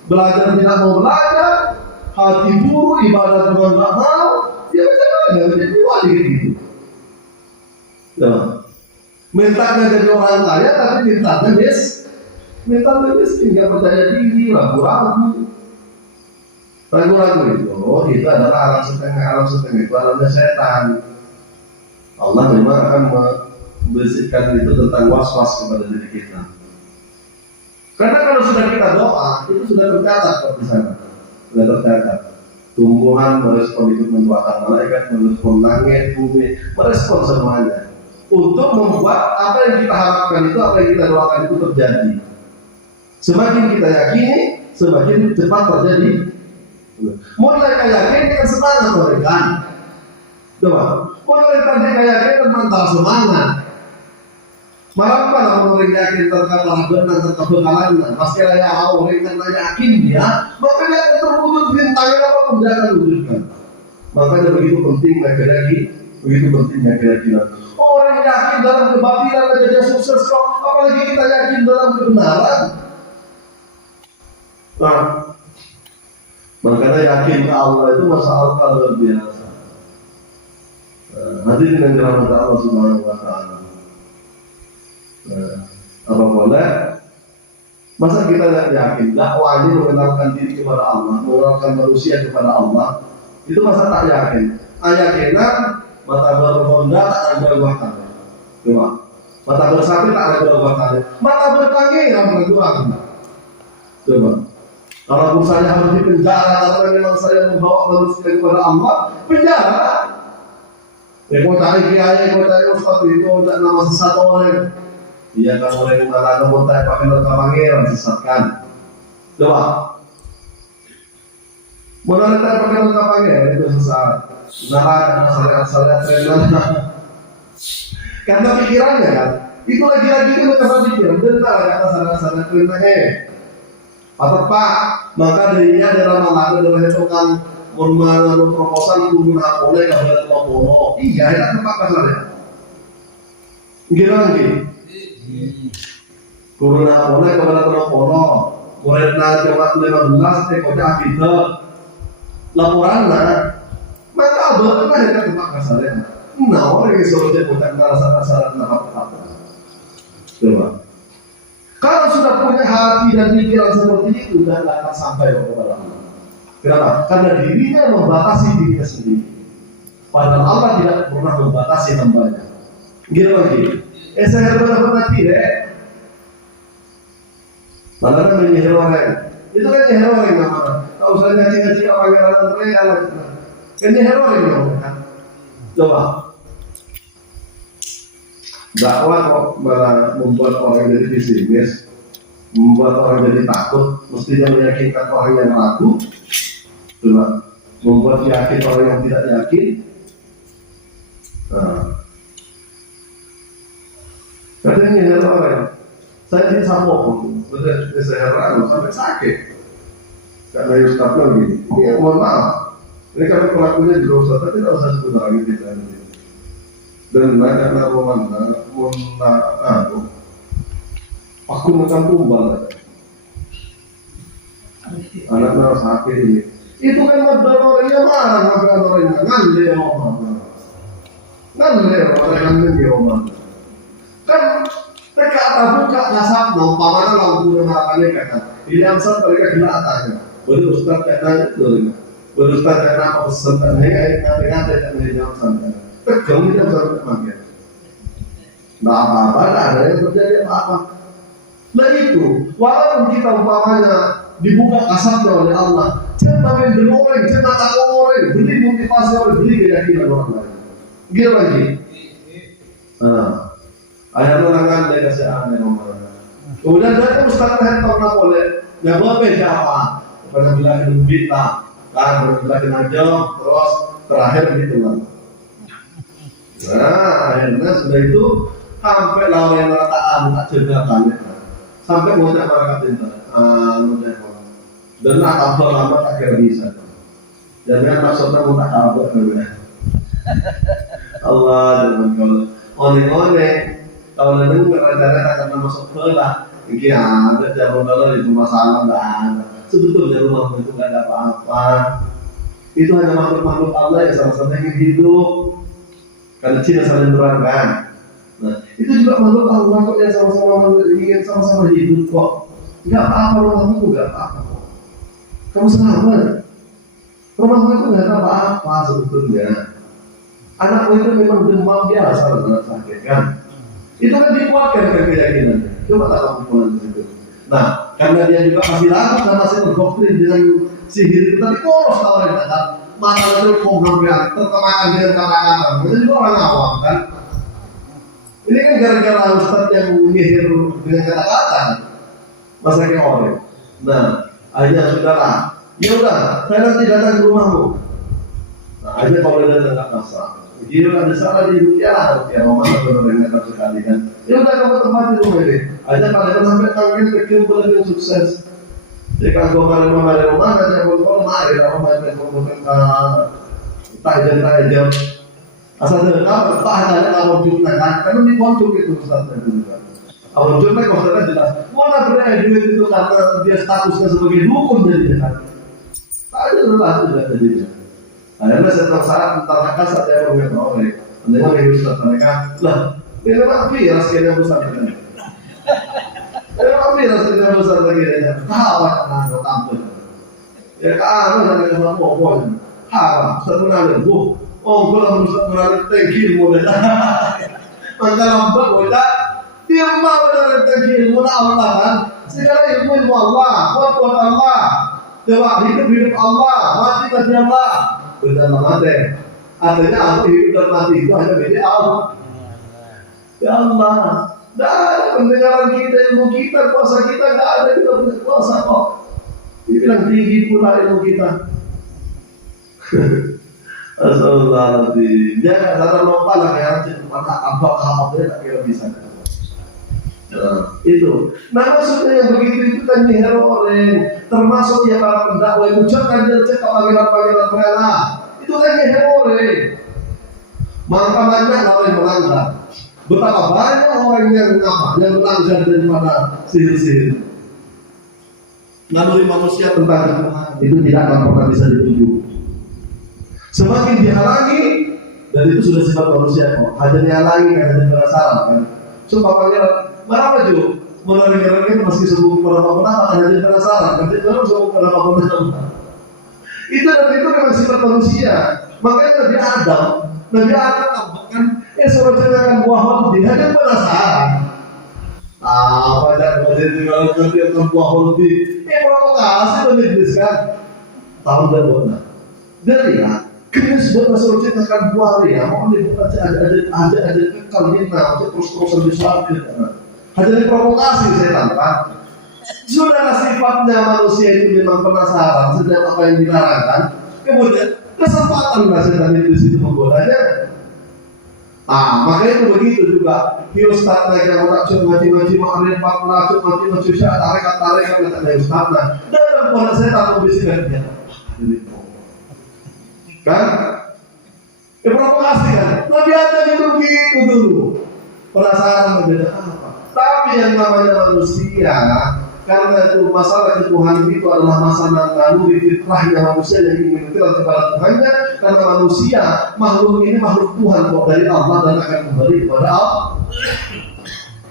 Belajar tidak mau belajar, hati buruk, ibadah juga nggak mau, ya bisa jadi wali kayak gitu. Ya. Mentalnya jadi orang kaya, tapi mentalnya miskin, nggak percaya diri, ragu-ragu. Ragu-ragu itu adalah alam setengah itu alamnya setan. Allah memang akan membersihkan itu tentang was-was kepada diri kita. Karena kalau sudah kita doa, itu sudah tercatat kok di sana. Sudah tercatat. Tumbuhan merespon itu, mendoakan malaikat, merespon langit, bumi, merespon semuanya. Untuk membuat apa yang kita harapkan itu, apa yang kita doakan itu terjadi. Semakin kita yakini, semakin cepat terjadi. Mulai yakin kan semangat mereka. Coba, mulai tadi yakin mental semangat. Malah kalau orang yakin terkadang benar terkebakalan, pasti raya orang karena yakin dia, makanya akan terwujud bintangnya apa kemudian wujudkan. Makanya begitu pentingnya lagi, begitu pentingnya keyakinan. Orang yakin dalam kebatilan aja sukses kok, apalagi kita yakin dalam kebenaran. Nah, makanya yakin ke Allah itu masalah luar biasa. Hadirin yang dirahmati Allah Subhanahu wa taala. Apa boleh? Masa kita tidak yakin dakwah ini mengenalkan diri kepada Allah, mengenalkan manusia kepada Allah, itu masa tak yakin? Ayakinan mata berhonda tak ada berubah. Coba, mata bersapi tak ada berubah. Mata bertangi yang berubah. Coba. Kalau saya harus dipenjara karena memang saya membawa manusia kepada Allah, penjara. Ya kau cari kiai, kau cari ustaz itu nama sesat orang. Iya kan orang yang mengatakan mau tanya pakai neraka pangeran sesatkan. Coba. Menurut saya pakai neraka pangeran itu sesat. Neraka saya trenan. Karena pikirannya kan, itu lagi-lagi itu karena pikiran. Benar kata sana trenan atau Pak, maka dirinya adalah malah adalah hitungan mengenai proposal itu menghapoleh kabar telepon. Iya, itu tempat kasarnya. Gimana lagi? Guru na pono kepada pono, murid na coba 15 kota akidah laporan na, maka abang na yang tempat kasalnya. Nah orang yang suruh dia putar rasa-rasa apa-apa. Coba. Kalau sudah punya hati dan pikiran seperti itu, sudah akan sampai kepada Allah. Kenapa? Karena dirinya membatasi dirinya sendiri. Padahal Allah tidak pernah membatasi hambanya. Gitu lagi. Saya benar-benar tidak. Padahal menyihir orang. Itu kan nyihir orang namanya. Kalau usah ngaji-ngaji orang yang ada terlihat. Kan nyihir orang namanya. Coba. Dakwah kok malah membuat orang jadi pesimis, membuat orang jadi takut, mestinya meyakinkan orang yang ragu, coba membuat yakin orang yang tidak yakin. Nah, katanya ini orang, saya di Sapo, saya ragu sampai sakit, karena Ustaz lagi, ya mohon maaf, ini kalau pelakunya juga Ustaz, tapi tidak usah sebut lagi tidak. Dan banyak naruhan aku makan tumbal anak sakit ini itu kan modal orangnya marah modal orangnya ngande orang kan mereka tak buka kasar umpamanya lampu makannya kan ini yang saat mereka gila atasnya baru Ustaz kata itu baru Ustaz kata apa pesan ngade dan menjawab santai tegang itu sampai makin. Nah apa-apa, tidak ada yang terjadi apa-apa. Nah itu, walaupun kita umpamanya dibuka kasarnya oleh Allah, jangan main beroreng, jangan tak oreng, beri motivasi orang, beri keyakinan orang lain. Gitu lagi. Nah, akhirnya orang dia kasih aneh nomornya. Kemudian dia Ustaz Hentok boleh, yang boleh siapa? Kepada bilang kita, kan bilang aja, terus terakhir gitu lah. Nah, akhirnya sudah itu sampai lawan yang rataan tak jagakan sampai ngucap mereka pintar, dan nak kabel lama tak kira bisa. Jangan maksudnya mau tak kabel Allah jangan kalau one kalau nanti rencana akan masuk belah, ini ada jawaban kalau itu masalah nggak ada. Sebetulnya rumah itu nggak ada apa-apa. Itu hanya makhluk-makhluk Allah yang sama-sama ingin hidup. Karena Cina saling berangkat. Nah, itu juga makhluk Allah kok yang sama-sama ingin sama-sama hidup kok. Enggak apa-apa rumahmu itu enggak apa-apa kok. Kamu selamat. Rumahmu itu enggak apa-apa sebetulnya. Anakmu itu memang demam biasa benar sakit kan. Itu kan dikuatkan ke keyakinannya. Coba tak kamu pulang di situ. Nah, karena dia juga masih ragu dan masih terdoktrin dengan sihir itu tadi poros tawarin kan. Mata itu program yang terkemakan dengan kata-kata, itu juga orang awam kan. Ini kan gara-gara Ustaz yang menyihir dengan kata-kata, masa kayak orang. Nah, akhirnya sudahlah, ya udah, saya nanti datang ke rumahmu. Nah, akhirnya kalau dia datang nggak masalah. Dia ada salah di rupiah, Roman atau dengan kata sekali kan. Ya udah kamu tempati rumah ini. Akhirnya kalian sampai tangan kekumpul yang sukses. Jika kau kemarin rumah, saya kau mari kalau saya kumpulkan tajam. Asal dengar, tak hanya awal jumlah kan, karena di pojok itu Ustaz itu juga. Awal jumlah kau jelas. Mana berani duit itu karena dia statusnya sebagai dukun jadi kan. Tak ada jelas juga jadinya. Akhirnya setelah syarat tentang kasar saya mengenai orang. Mendengar dari Ustaz mereka, lah, ini memang virus kayaknya Ustaz ini. Tapi rasanya besar lagi ya, hawa kan ada tampil. Ya kan ada yang mau bawa, hawa sebenarnya bu, kalau sebenarnya tengkil mulai, maka lambat boleh, dia mau dari tengkil mulai Allah kan, segala ilmu Allah, buat Allah, coba hidup Allah, mati Allah, sudah mati. Artinya aku hidup dan mati itu hanya milik Allah. Ya Allah. Tidak ada pendengaran kita, ilmu kita, kuasa kita, tidak ada, kita punya kuasa kok. Dibilang tinggi pula ilmu kita. Astagfirullahaladzim. Dia nggak sadar lupa lah kayak mana abang dia tak kira bisa. Itu. Nah maksudnya yang begitu itu kan nyihir orang. Termasuk ya para pendakwa yang ucapkan dia cekap panggilan-panggilan rela. Itu kan nyihir orang. Maka banyak orang yang melanggar. Betapa banyak orang yang belajar daripada sihir-sihir. Naluri manusia tentang Tuhan itu tidak akan pernah bisa dituju. Semakin dihalangi, dan itu sudah sifat manusia kok. Hanya dihalangi kan, hanya penasaran kan. Sumpah pangeran, kenapa juga? Menarik-narik meski sebelum kenapa hanya penasaran. Nanti terus sebelum kenapa. Itu memang sifat manusia. Makanya Nabi Adam bahkan suruh jangan buah holdi, hanya penasaran. Banyak baca juga nanti akan buah holdi. Provokasi menjelaskan tahu dan benar. Dan lihat, kenis buat suruh ciptakan buah dia. Mau dibaca ada kekal kita untuk terus-terusan diselamatkan. Hanya diprovokasi setan kan. Sudah sifatnya manusia itu memang penasaran setiap apa yang dilarangkan. Kemudian kesempatan setan itu di situ menggodanya. Makanya itu begitu juga. Ustaz yang orang ngaji-ngaji makrifat, ngaji-ngaji syarat, tarik kata Ustaz. Datang pada setan membisikkan dia. Kan? Provokasi kan? Nabi Adam itu begitu dulu. Penasaran berbeda apa? Tapi yang namanya manusia, karena itu masalah ketuhanan itu adalah masalah naluri fitrahnya manusia yang ingin mengenal kepada Tuhannya. Karena manusia, makhluk ini makhluk Tuhan kok dari Allah dan akan kembali kepada Allah.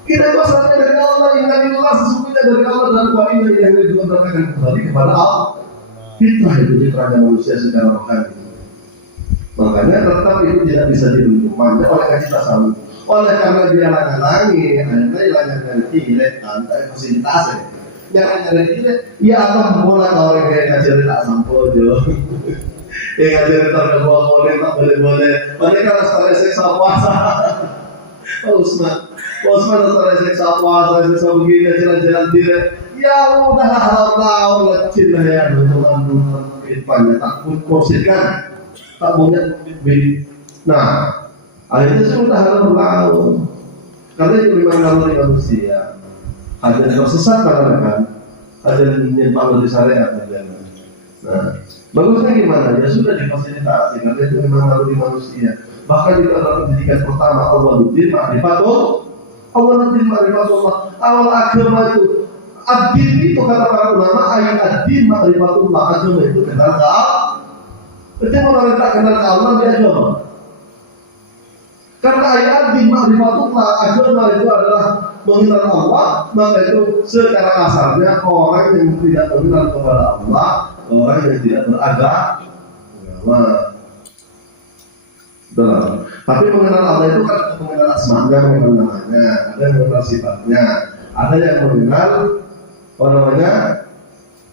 Kita itu asalnya dari Allah, innalillah sesungguhnya dari Allah dan wa inna ilaihi raji'un dan akan kembali kepada Allah. Fitrah itu fitrahnya manusia secara rohani. Makanya tetap itu tidak bisa dibentuk oleh kasih tasawuf. Oleh karena dia halangi, akhirnya hilangnya tidak tanpa fasilitasnya. Jangan nyari tidak, ya apa mulai orang kayak ngajarin tak sampo jo. Ngajarin tak boleh, tak boleh. Mereka harus tarik seksa puasa. Osman tarik seksa puasa, seksa begini, jalan-jalan tidak. Ya udah haram lecin lah ya, Tuhan banyak takut kositkan, tak punya bid. Nah, akhirnya sudah haram berlalu. Karena itu memang naluri manusia. Ada yang tersesat kan, ada yang menyimpang dari syariat aja. Nah, bagusnya gimana? Ya sudah difasilitasi karena itu memang naluri manusia. Bahkan itu adalah pendidikan pertama awaluddin ma'rifatul. Awaluddin ma'rifatullah. Awal agama itu ad-din itu kata para ulama ayat ad-din ma'rifatullah. Agama itu kenal ke Allah. Ketika orang tak kenal ke Allah dia agama. Karena ayat ad-din ma'rifatullah, agama itu adalah mengenal Allah, maka itu secara kasarnya orang yang tidak mengenal kepada Allah, orang yang tidak beragama. Tapi mengenal Allah itu kan mengenal asmanya, mengenal namanya, ada yang mengenal sifatnya, ada yang mengenal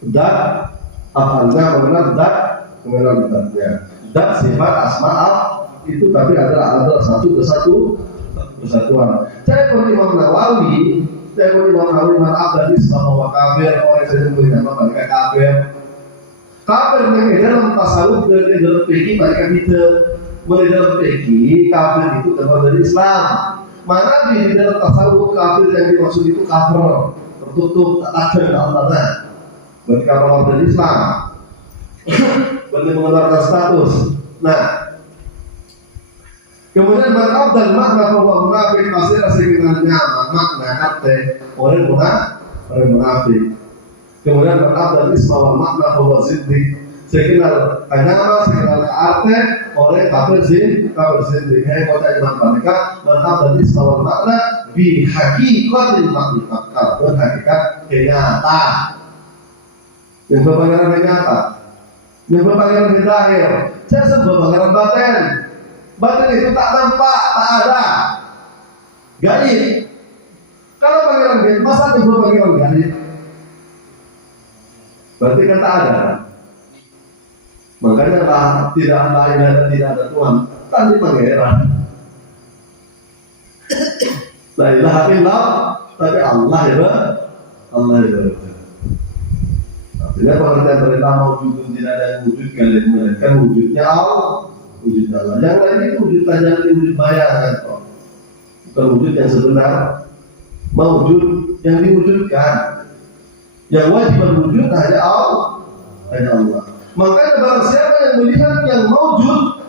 dat, afalnya, mengenal zatnya. Dat sifat asma itu tapi adalah satu kesatuan. Saya seperti Imam Nawawi, dari bahwa kafir orang yang melihat mereka kafir. Kafir yang dalam tasawuf dan dalam fikih mereka tidak dalam fikih kafir itu keluar dari Islam. Mana di dalam tasawuf kafir yang dimaksud itu kafir tertutup tak ada Allah. Berarti kafir dari Islam. Berarti mengeluarkan status. Nah, kemudian makna dan makna bahwa munafik masih sebenarnya makna arti orang munafik. Kemudian makna dan isma wal makna bahwa siddiq sekenal agama, sekenal arti orang kafir siddiq. Hai kota Imam mereka makna dan isma wal makna bi hakikatil makrifat dan hakikat kenyataan. Yang berpangeran nyata, yang berpangeran di zahir. Saya sebut pangeran batin. Batin itu tak nampak, tak ada, gaib. Kalau pangeran gaib, masa disebut pangeran gaib? Berarti kan tak ada. Makanya tidak ada Tuhan. Tadi pangeran. La ilaha illallah, tapi Allah ya. Artinya pengertian perintah wujud tidak ada yang wujud kalian melainkan wujudnya Allah. Wujud Allah. Yang lain itu wujud tajam, wujud bayangan kok. Bukan wujud yang sebenar. Wujud yang diwujudkan. Yang wajib berwujud hanya Allah. Makanya barang siapa yang melihat yang wujud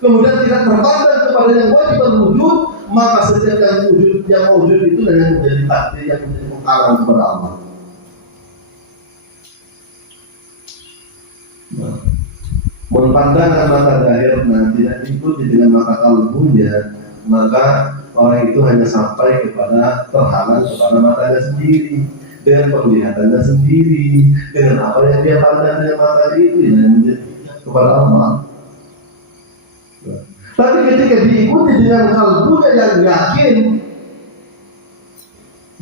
kemudian tidak terpandang kepada yang wajib berwujud, maka setiap yang wujud itu dengan menjadi takdir yang menjadi pengarang kepada Allah. Memandangkan mata zahirnya tidak diikuti dengan mata kalbunya, maka orang itu hanya sampai kepada terhalang kepada matanya sendiri, dengan penglihatannya sendiri, dengan apa yang dia pandang dengan mata itu yang menjadi kepada Allah. Tapi ketika diikuti dengan kalbunya yang yakin,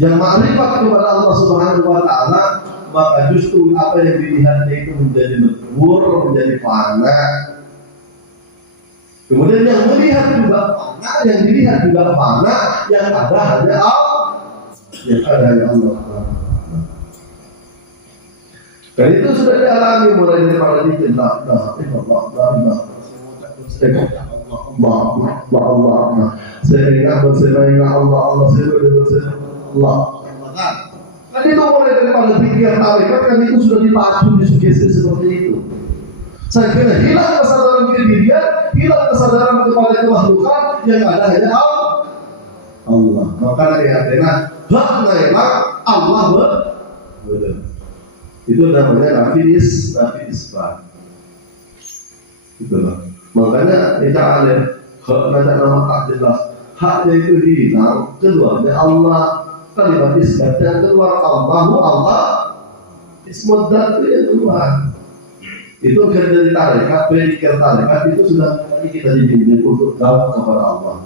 yang ma'rifat kepada Allah Subhanahu wa Ta'ala, maka justru apa yang dilihatnya itu menjadi lebur, menjadi fana. Kemudian yang melihat juga fana, yang dilihat juga fana, yang ada hanya Allah. Yang ada hanya Allah. Dan itu sudah dialami mulai daripada dicinta Allah. Saya ingat Allah. Kan itu mulai daripada pikir tarekat, kan itu sudah dipacu, disugesti seperti itu. Saya kira hilang kesadaran dirinya, hilang kesadaran kepada kemakhlukkan yang ada hanya Allah. Maka ayatnya Allah benar. Itu namanya nafi isbat. Itu lah. Makanya kita ada nama jelas haknya itu hilang, keduanya Allah. Kalimat isbat yang keluar Allah ismud dat itu yang keluar. Itu dari tarekat, berikir tarekat itu sudah kita dibimbing untuk jauh kepada Allah,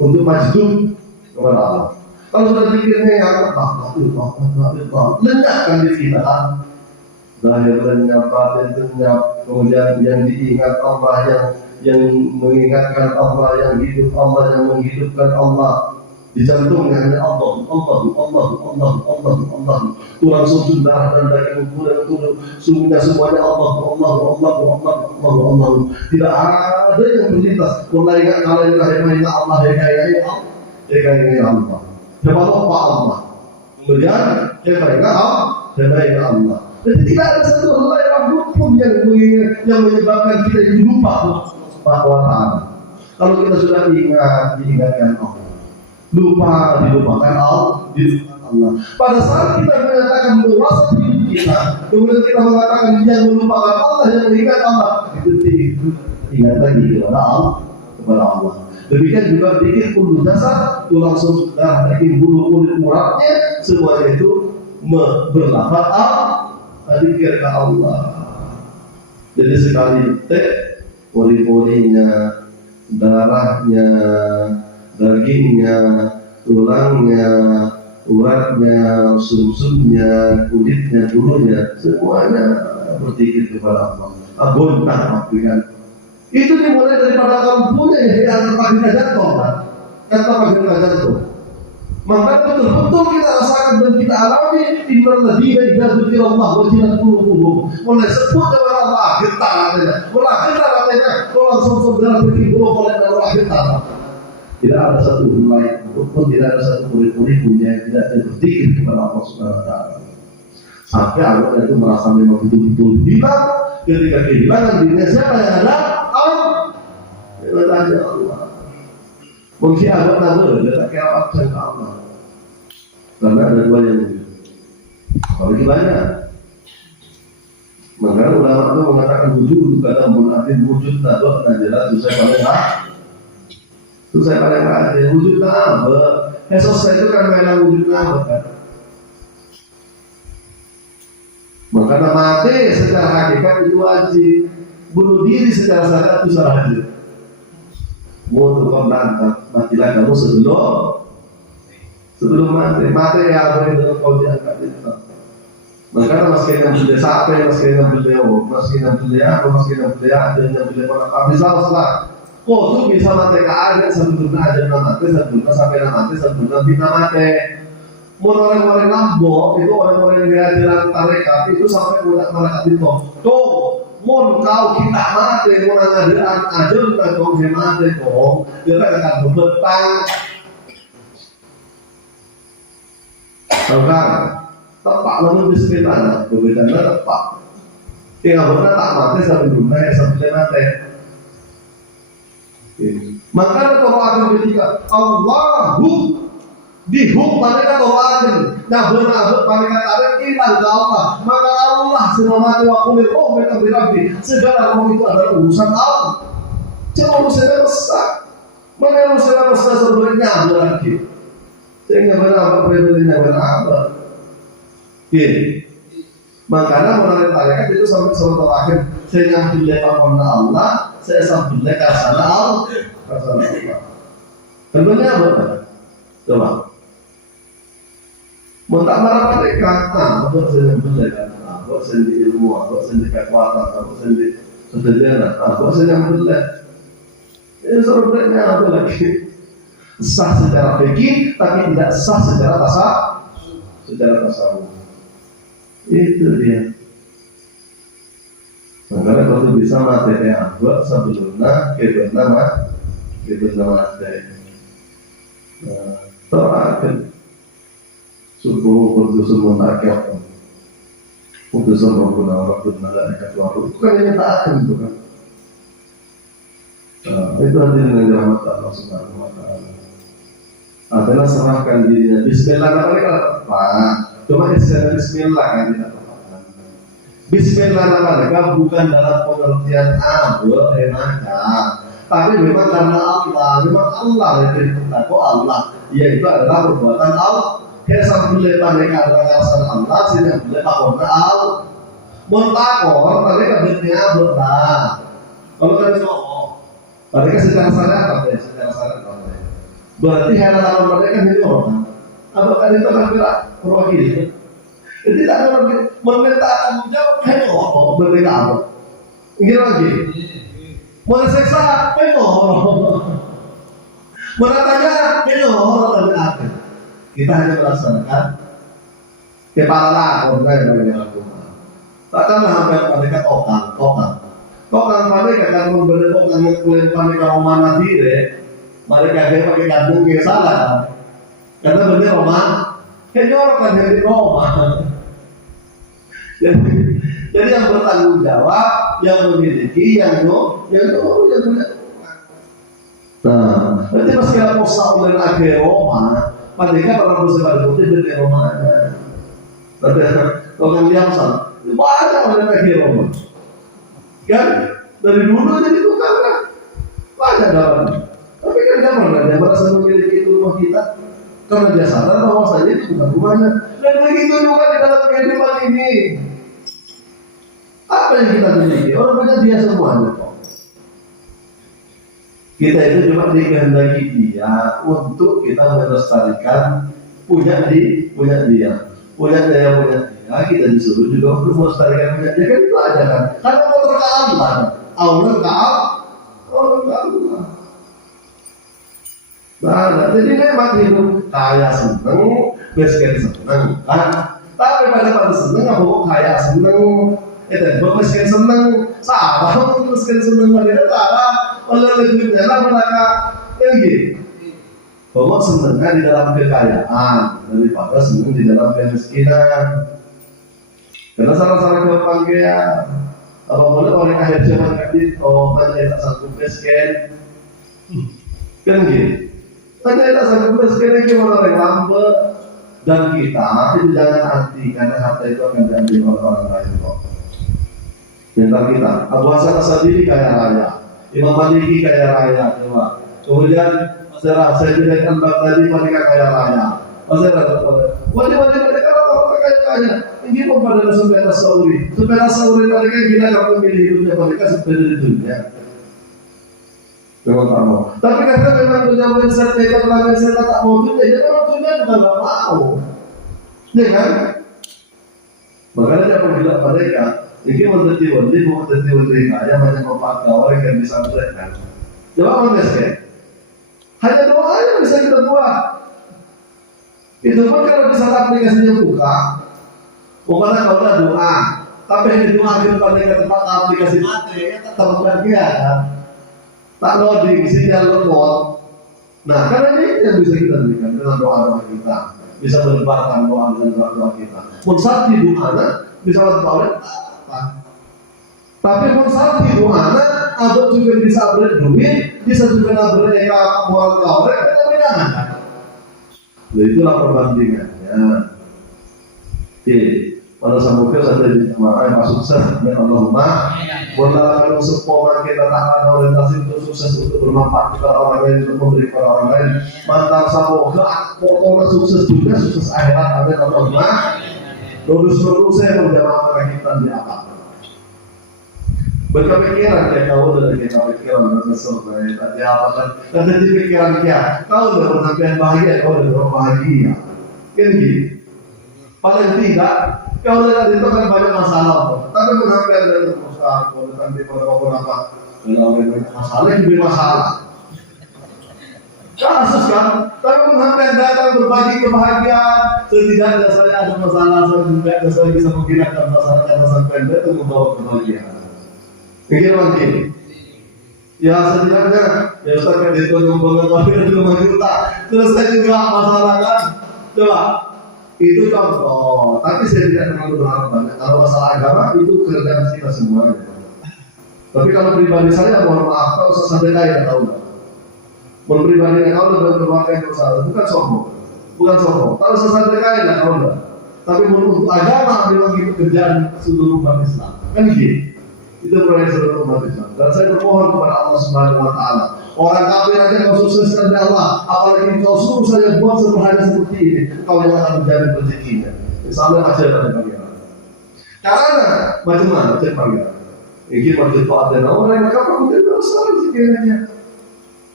untuk majdum kepada Allah. Kalau sudah pikirnya yang lenyapkan di kita, zahir lenyap, batin lenyap, kemudian yang diingat Allah, yang mengingatkan Allah, yang hidup Allah, yang menghidupkan Allah. Di jantungnya hanya Allah. Tulang sumsum darah dan daging turun, sungguhnya semuanya Allah. Tidak ada yang berlintas. Kalau ingat Allah, Allah. Siapa lupa Allah. Kemudian Allah. Jadi tidak ada satu helai rambut pun yang menyebabkan kita jadi lupa Subhanahu wa Ta'ala. Kalau kita sudah diingatkan Allah. Lupa dilupakan Allah. Pada saat kita menyatakan menguasai hidup kita, kemudian kita mengatakan yang melupakan Allah, yang mengingat Allah, itu ingat lagi kepada Allah. Demikian juga pikir puluh dasar, tulang sumsum darah daging bulu kulit uratnya, semuanya itu berlafaz dzikir ke Allah. Jadi sekali pori-porinya, darahnya, dagingnya, tulangnya, uratnya, sumsumnya, kulitnya, bulunya, semuanya berzikir kepada Allah. Agonah, kan? Itu dimulai daripada kalbunya yang kita jatuh, kan? Kata kita jatuh. Maka betul-betul kita rasakan dan kita alami innal ladzina idza dzukirallah wajilat qulubuhum. Mulai sebut kepada Allah, getar katanya. Mulai getar katanya, tulang sumsum darah daging bulu kulit Allah getar. Tidak ada satu helai pun, tidak ada satu murid-murid punya yang tidak berzikir kepada Allah Subhanahu wa Ta'ala. Sampai Allah itu merasa memang betul-betul hilang. Ketika kehilangan dirinya, siapa yang ada? Allah. Dia tanya Allah. Mungkin agak nabar, dia tak kira apa ke Allah. Karena ada dua yang apalagi banyak. Maka ulama itu mengatakan wujud untuk kata munafik wujud nabar dan jelas itu saya paling itu saya paling ada wujud nama. Selesai itu kan memang wujud nama kan. Maka mati secara hakikat itu wajib, bunuh diri secara sadar itu salah wajib. Mau tukang bantah, matilah kamu sebelum mati ya boleh dalam kau diangkat itu. Maka masih yang beli sapi, masih yang beli ada yang beli orang misal salah. Kau tuh bisa mati keadaan sebelumnya ada mati, sebelumnya sampai mati, sebelumnya bina mati. Orang-orang lambok itu orang-orang yang jalan tarekat itu sampai mulai tarekat itu. Tuh, mun kau kita mati, mun ngadakan aja kita dong mati dong. Dia akan berbetang. Tahu kan? Tepat lalu bismillah, berbetangnya tepat. Tinggal benar tak mati sebelumnya, sebelumnya mati. Maka kalau akan ketika Allahu dihuk mereka doakan, nabur mereka tarik hilang ke Allah. Maka Allah semamati wa kulir roh mereka birabi. Segala roh itu adalah urusan Allah. Cuma urusannya besar. Mana urusannya besar sebenarnya lagi. Sehingga benar perbedaannya benar. Ini. Makanya mengenai tarikat itu sampai terakhir. Saya nyambung karena Allah, saya sambung karena Allah. Tentunya apa? Coba. Mau tak marah mereka, aku sendiri belajar, aku sendiri ilmu, aku sendiri kekuatan, aku sendiri sederhana, aku sendiri belajar. Ini sebenarnya apa lagi? Sah secara fikih, tapi tidak sah secara tasawuf. Itu dia. Makanya kalau bisa materi aku sebelumnya kita nama materi. Terakhir. Subuh berdusun muntakir Putusan Rabbuna Rabbul Malaikat Waruh. Itu kan yang taat itu kan. Itu hadirin yang dirahmati Allah Subhanahu wa ta'ala. Adalah serahkan dirinya. Bismillah namanya apa? Cuma istilah Bismillah kan tidak tepat. Bismillah namanya bukan dalam pengertian boleh maka, tapi memang karena Allah, memang Allah yang diperintah Allah, yaitu adalah perbuatan Allah. Kayak sambil mereka adalah alasan Allah, sini boleh takutnya Allah. Montakor mereka bentuknya berdah. Kalau kan mereka secara sadar apa? Secara sadar apa? Berarti hal-hal mereka itu orang. Apakah itu akan perwakili? Jadi tidak ada meminta tanggung jawab hanya orang mereka apa? Ingin lagi? Mau diseksa hanya orang. Mau tanya hanya orang dan apa? Kita hanya melaksanakan kepala lakon dari banyak rumah. Takkanlah hampir mereka tokang mereka kan memberi tokang yang kulit mereka mana dire. Mereka dia pakai kandung yang salah. Karena benar Roma, kayaknya orang kan dari Roma. Jadi yang bertanggung jawab, yang memiliki, yang punya. Nah, berarti masih ada posa oleh akhir Roma. Mereka pernah bersama putih dari Roma. Tapi kalau yang salah, banyak oleh akhir Roma. Kan dari dulu jadi tukang kan, banyak dapat. Tapi kan dia merasa memiliki itu rumah kita. Karena dia sadar bahwa saja itu bukan rumahnya. Dan begitu juga di dalam kehidupan ini. Apa yang kita miliki? Orang banyak dia semuanya kok. Kita itu cuma dikehendaki dia untuk kita melestarikan punya dia. Kita disuruh juga untuk melestarikan punya dia. Kan itu aja kan. Karena motor ke Allah. Allah ke Allah. Nah, jadi memang hidup kaya seneng, miskin seneng, kan? Tapi pada seneng, aku kaya seneng, miskin seneng, salah, miskin seneng pada salah, oleh lebih dalam mereka tinggi. Bahwa senengnya di dalam kekayaan daripada seneng di dalam kemiskinan. Karena salah-salah kepanggilnya, apabila orang akhir zaman kadit, banyak tak sanggup miskin, kan gitu. Tanya sangat beres gimana orang lambat dan kita itu jangan anti karena harta itu akan diambil oleh orang lain kok. Tentang kita, Abu Hasan Asadili kaya raya, Imam Maliki kaya raya, coba. Kemudian saya jadikan tadi mereka kaya raya. Wajib mereka orang kaya. Ini pun pada sepeda sauri mereka gila kalau memilih hidupnya mereka sepeda di dunia. Tapi karena memang punya mindset pelanggan saya tak mau dunia, jadi orang dunia juga nggak mau, ya kan? Makanya dia bilang mereka, ini menjadi kaya banyak mempakai orang yang bisa menjelaskan. Jawab menjelaskan. Hanya doa yang bisa kita buat. Itu pun kalau bisa aplikasinya bukan kalau doa, tapi yang doa kita pada tempat aplikasi mati, ya tetap bukan dia kan? Tak loading, sinyal lemot. Nah, karena ini yang bisa kita berikan dengan doa-doa kita. Bisa menyebarkan doa dengan doa-doa kita. Pun saat di mana bisa bertolak apa? Tapi pun saat di mana abang juga bisa berduit, bisa juga beri moral ke orang, tapi jangan kan? Itulah perbandingannya. Oke, pada sambuka saja di kemarin masuk sukses ya Allahumma. Bola kalau semua kita tak ada orientasi untuk sukses untuk bermanfaat kepada orang lain, untuk memberi kepada orang lain. Mantap sambuka, pokoknya sukses juga, sukses akhirat. Amin Allahumma. Lurus-lurus saya menjawab kita di apa? Berkepikiran ya kau dari kita pikiran dan selesai tadi apa kan? Dan di pikiran dia, kau udah bersampian bahagia, kau udah bahagia. Kan gitu. Paling tidak, kau lihat itu kan banyak masalah, tapi bersampian dari perusahaan, kalau nanti pada apa? Kalau banyak masalah, lebih masalah. Kasus kan, tapi bersampian datang berbagi kebahagiaan. Setidaknya saya ada masalah, saya bisa menggunakan masalah sampai itu membawa kebahagiaan. Pikir lagi, ya setidaknya ya Ustaz kan itu membangun 5 juta, selesai juga masalah kan, coba itu contoh. Tapi saya tidak terlalu berharap banyak. Kalau masalah agama itu kerjaan kita semua. Tapi kalau pribadi saya mohon maaf, kalau saya sampai kaya tahu nggak? Pribadinya kau udah berkeluarga yang besar, bukan sombong, bukan sombong. Kalau saya sampai kaya nggak tahu nggak? Tapi untuk agama memang itu kerjaan seluruh umat Islam, kan gitu. Itu proyek seluruh umat Islam. Dan saya bermohon kepada Allah Subhanahu Wa Taala. Orang kafir aja kau sukseskan dari Allah, apalagi kau suruh saya buat sederhana seperti ini, kau yang akan menjadi rezekinya. Insyaallah ajar dari pangeran. Karena macam mana ajar pangeran? Ini macam tu ada orang yang kafir mungkin dosa rezekinya.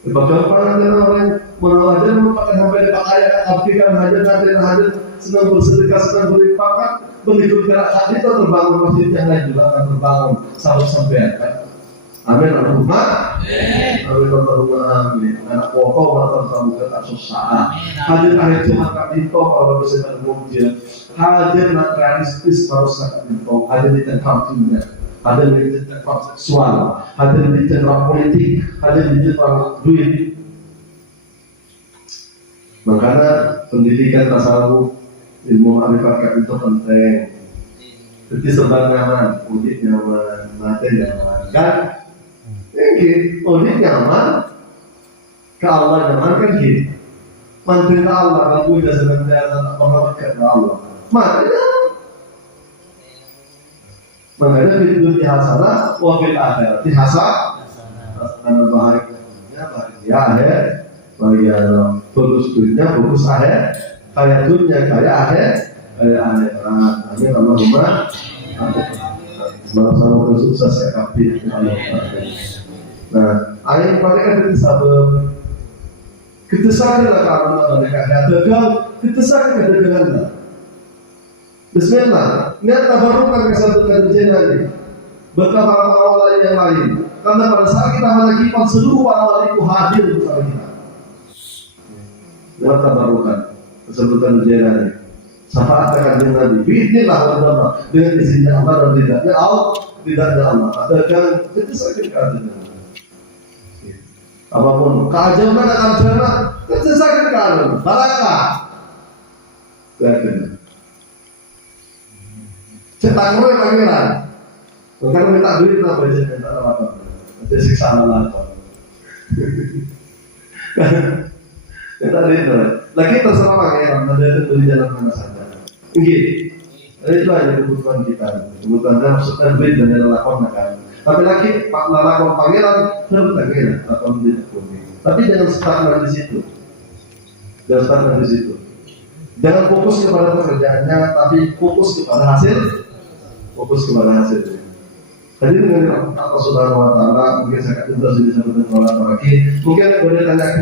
Bagaimana ada orang menawarkan merupakan sampai pakaian, aplikasi hadir, senang bersedekah, senang berinfak. Begitu gerak tadi itu terbangun masjid yang lain juga akan terbangun sampai kan. Amin Allahumma. Amin Allahumma. Amin. Anak pokok atau sambuka tak susah. Hadir akhir Jumat kat itu kalau bersama mungkin. Hadir nak realistis harus kat itu. Hadir di tengah dunia. Hadir di tengah seksual. Hadir di tengah politik. Hadir di tengah duit. Makanya pendidikan tasawuf, ilmu ma'rifat itu penting. Jadi sebab nyaman, audit nyaman, mati nyaman, kan? Gitu, audit nyaman, ke Allah nyaman kan gitu. Mantin Allah, kalau udah senantiasa tak pernah ke Allah, mati nyaman. Makanya di dunia hasanah, wafil akhirat hasanah, karena bahagia ya, bahagia bagus dunia, bagus akhir. Kaya dunia, kaya akhir, kaya akhirat. Amin Allahumma. Bersama sukses ya kabir. Nah, ayat mereka disabab. Kita sadarlah karena mereka gagal. Kita sadar kegagalan. Bismillah. Niat tabarukan ke satu kajian ini. Berkah para wali yang lain. Karena pada saat kita menagihkan seluruh para wali itu hadir bersama kita. Niat tabarukan. Kesebutan jenari. Syafaat akan Nabi. Bismillah wal dengan izinnya Allah dan tidaknya Allah, tidaknya Allah. Adakan itu saja keadaan. Apapun keajaiban akan jannah, itu saja keadaan. Barakah. Keadaan. Cetak mulai pangeran. Bukan minta duit apa aja minta apa. Ada siksa Allah. Kita lihat lagi terserah pangeran, ada tentu di jalan mana saja. Begini, itu aja kebutuhan kita. Kebutuhan kita maksudnya duit dan jalan lakon kan. Tapi lagi lakon pangeran belum pangeran atau menjadi kuning. Tapi jangan stagnan di situ. Jangan stagnan di situ. Jangan fokus kepada pekerjaannya, tapi fokus kepada hasil. Fokus kepada hasil. Tadi dengan Allah Subhanahu Wa Taala mungkin saya kata sudah disebutkan oleh lagi. Mungkin boleh tanyakan.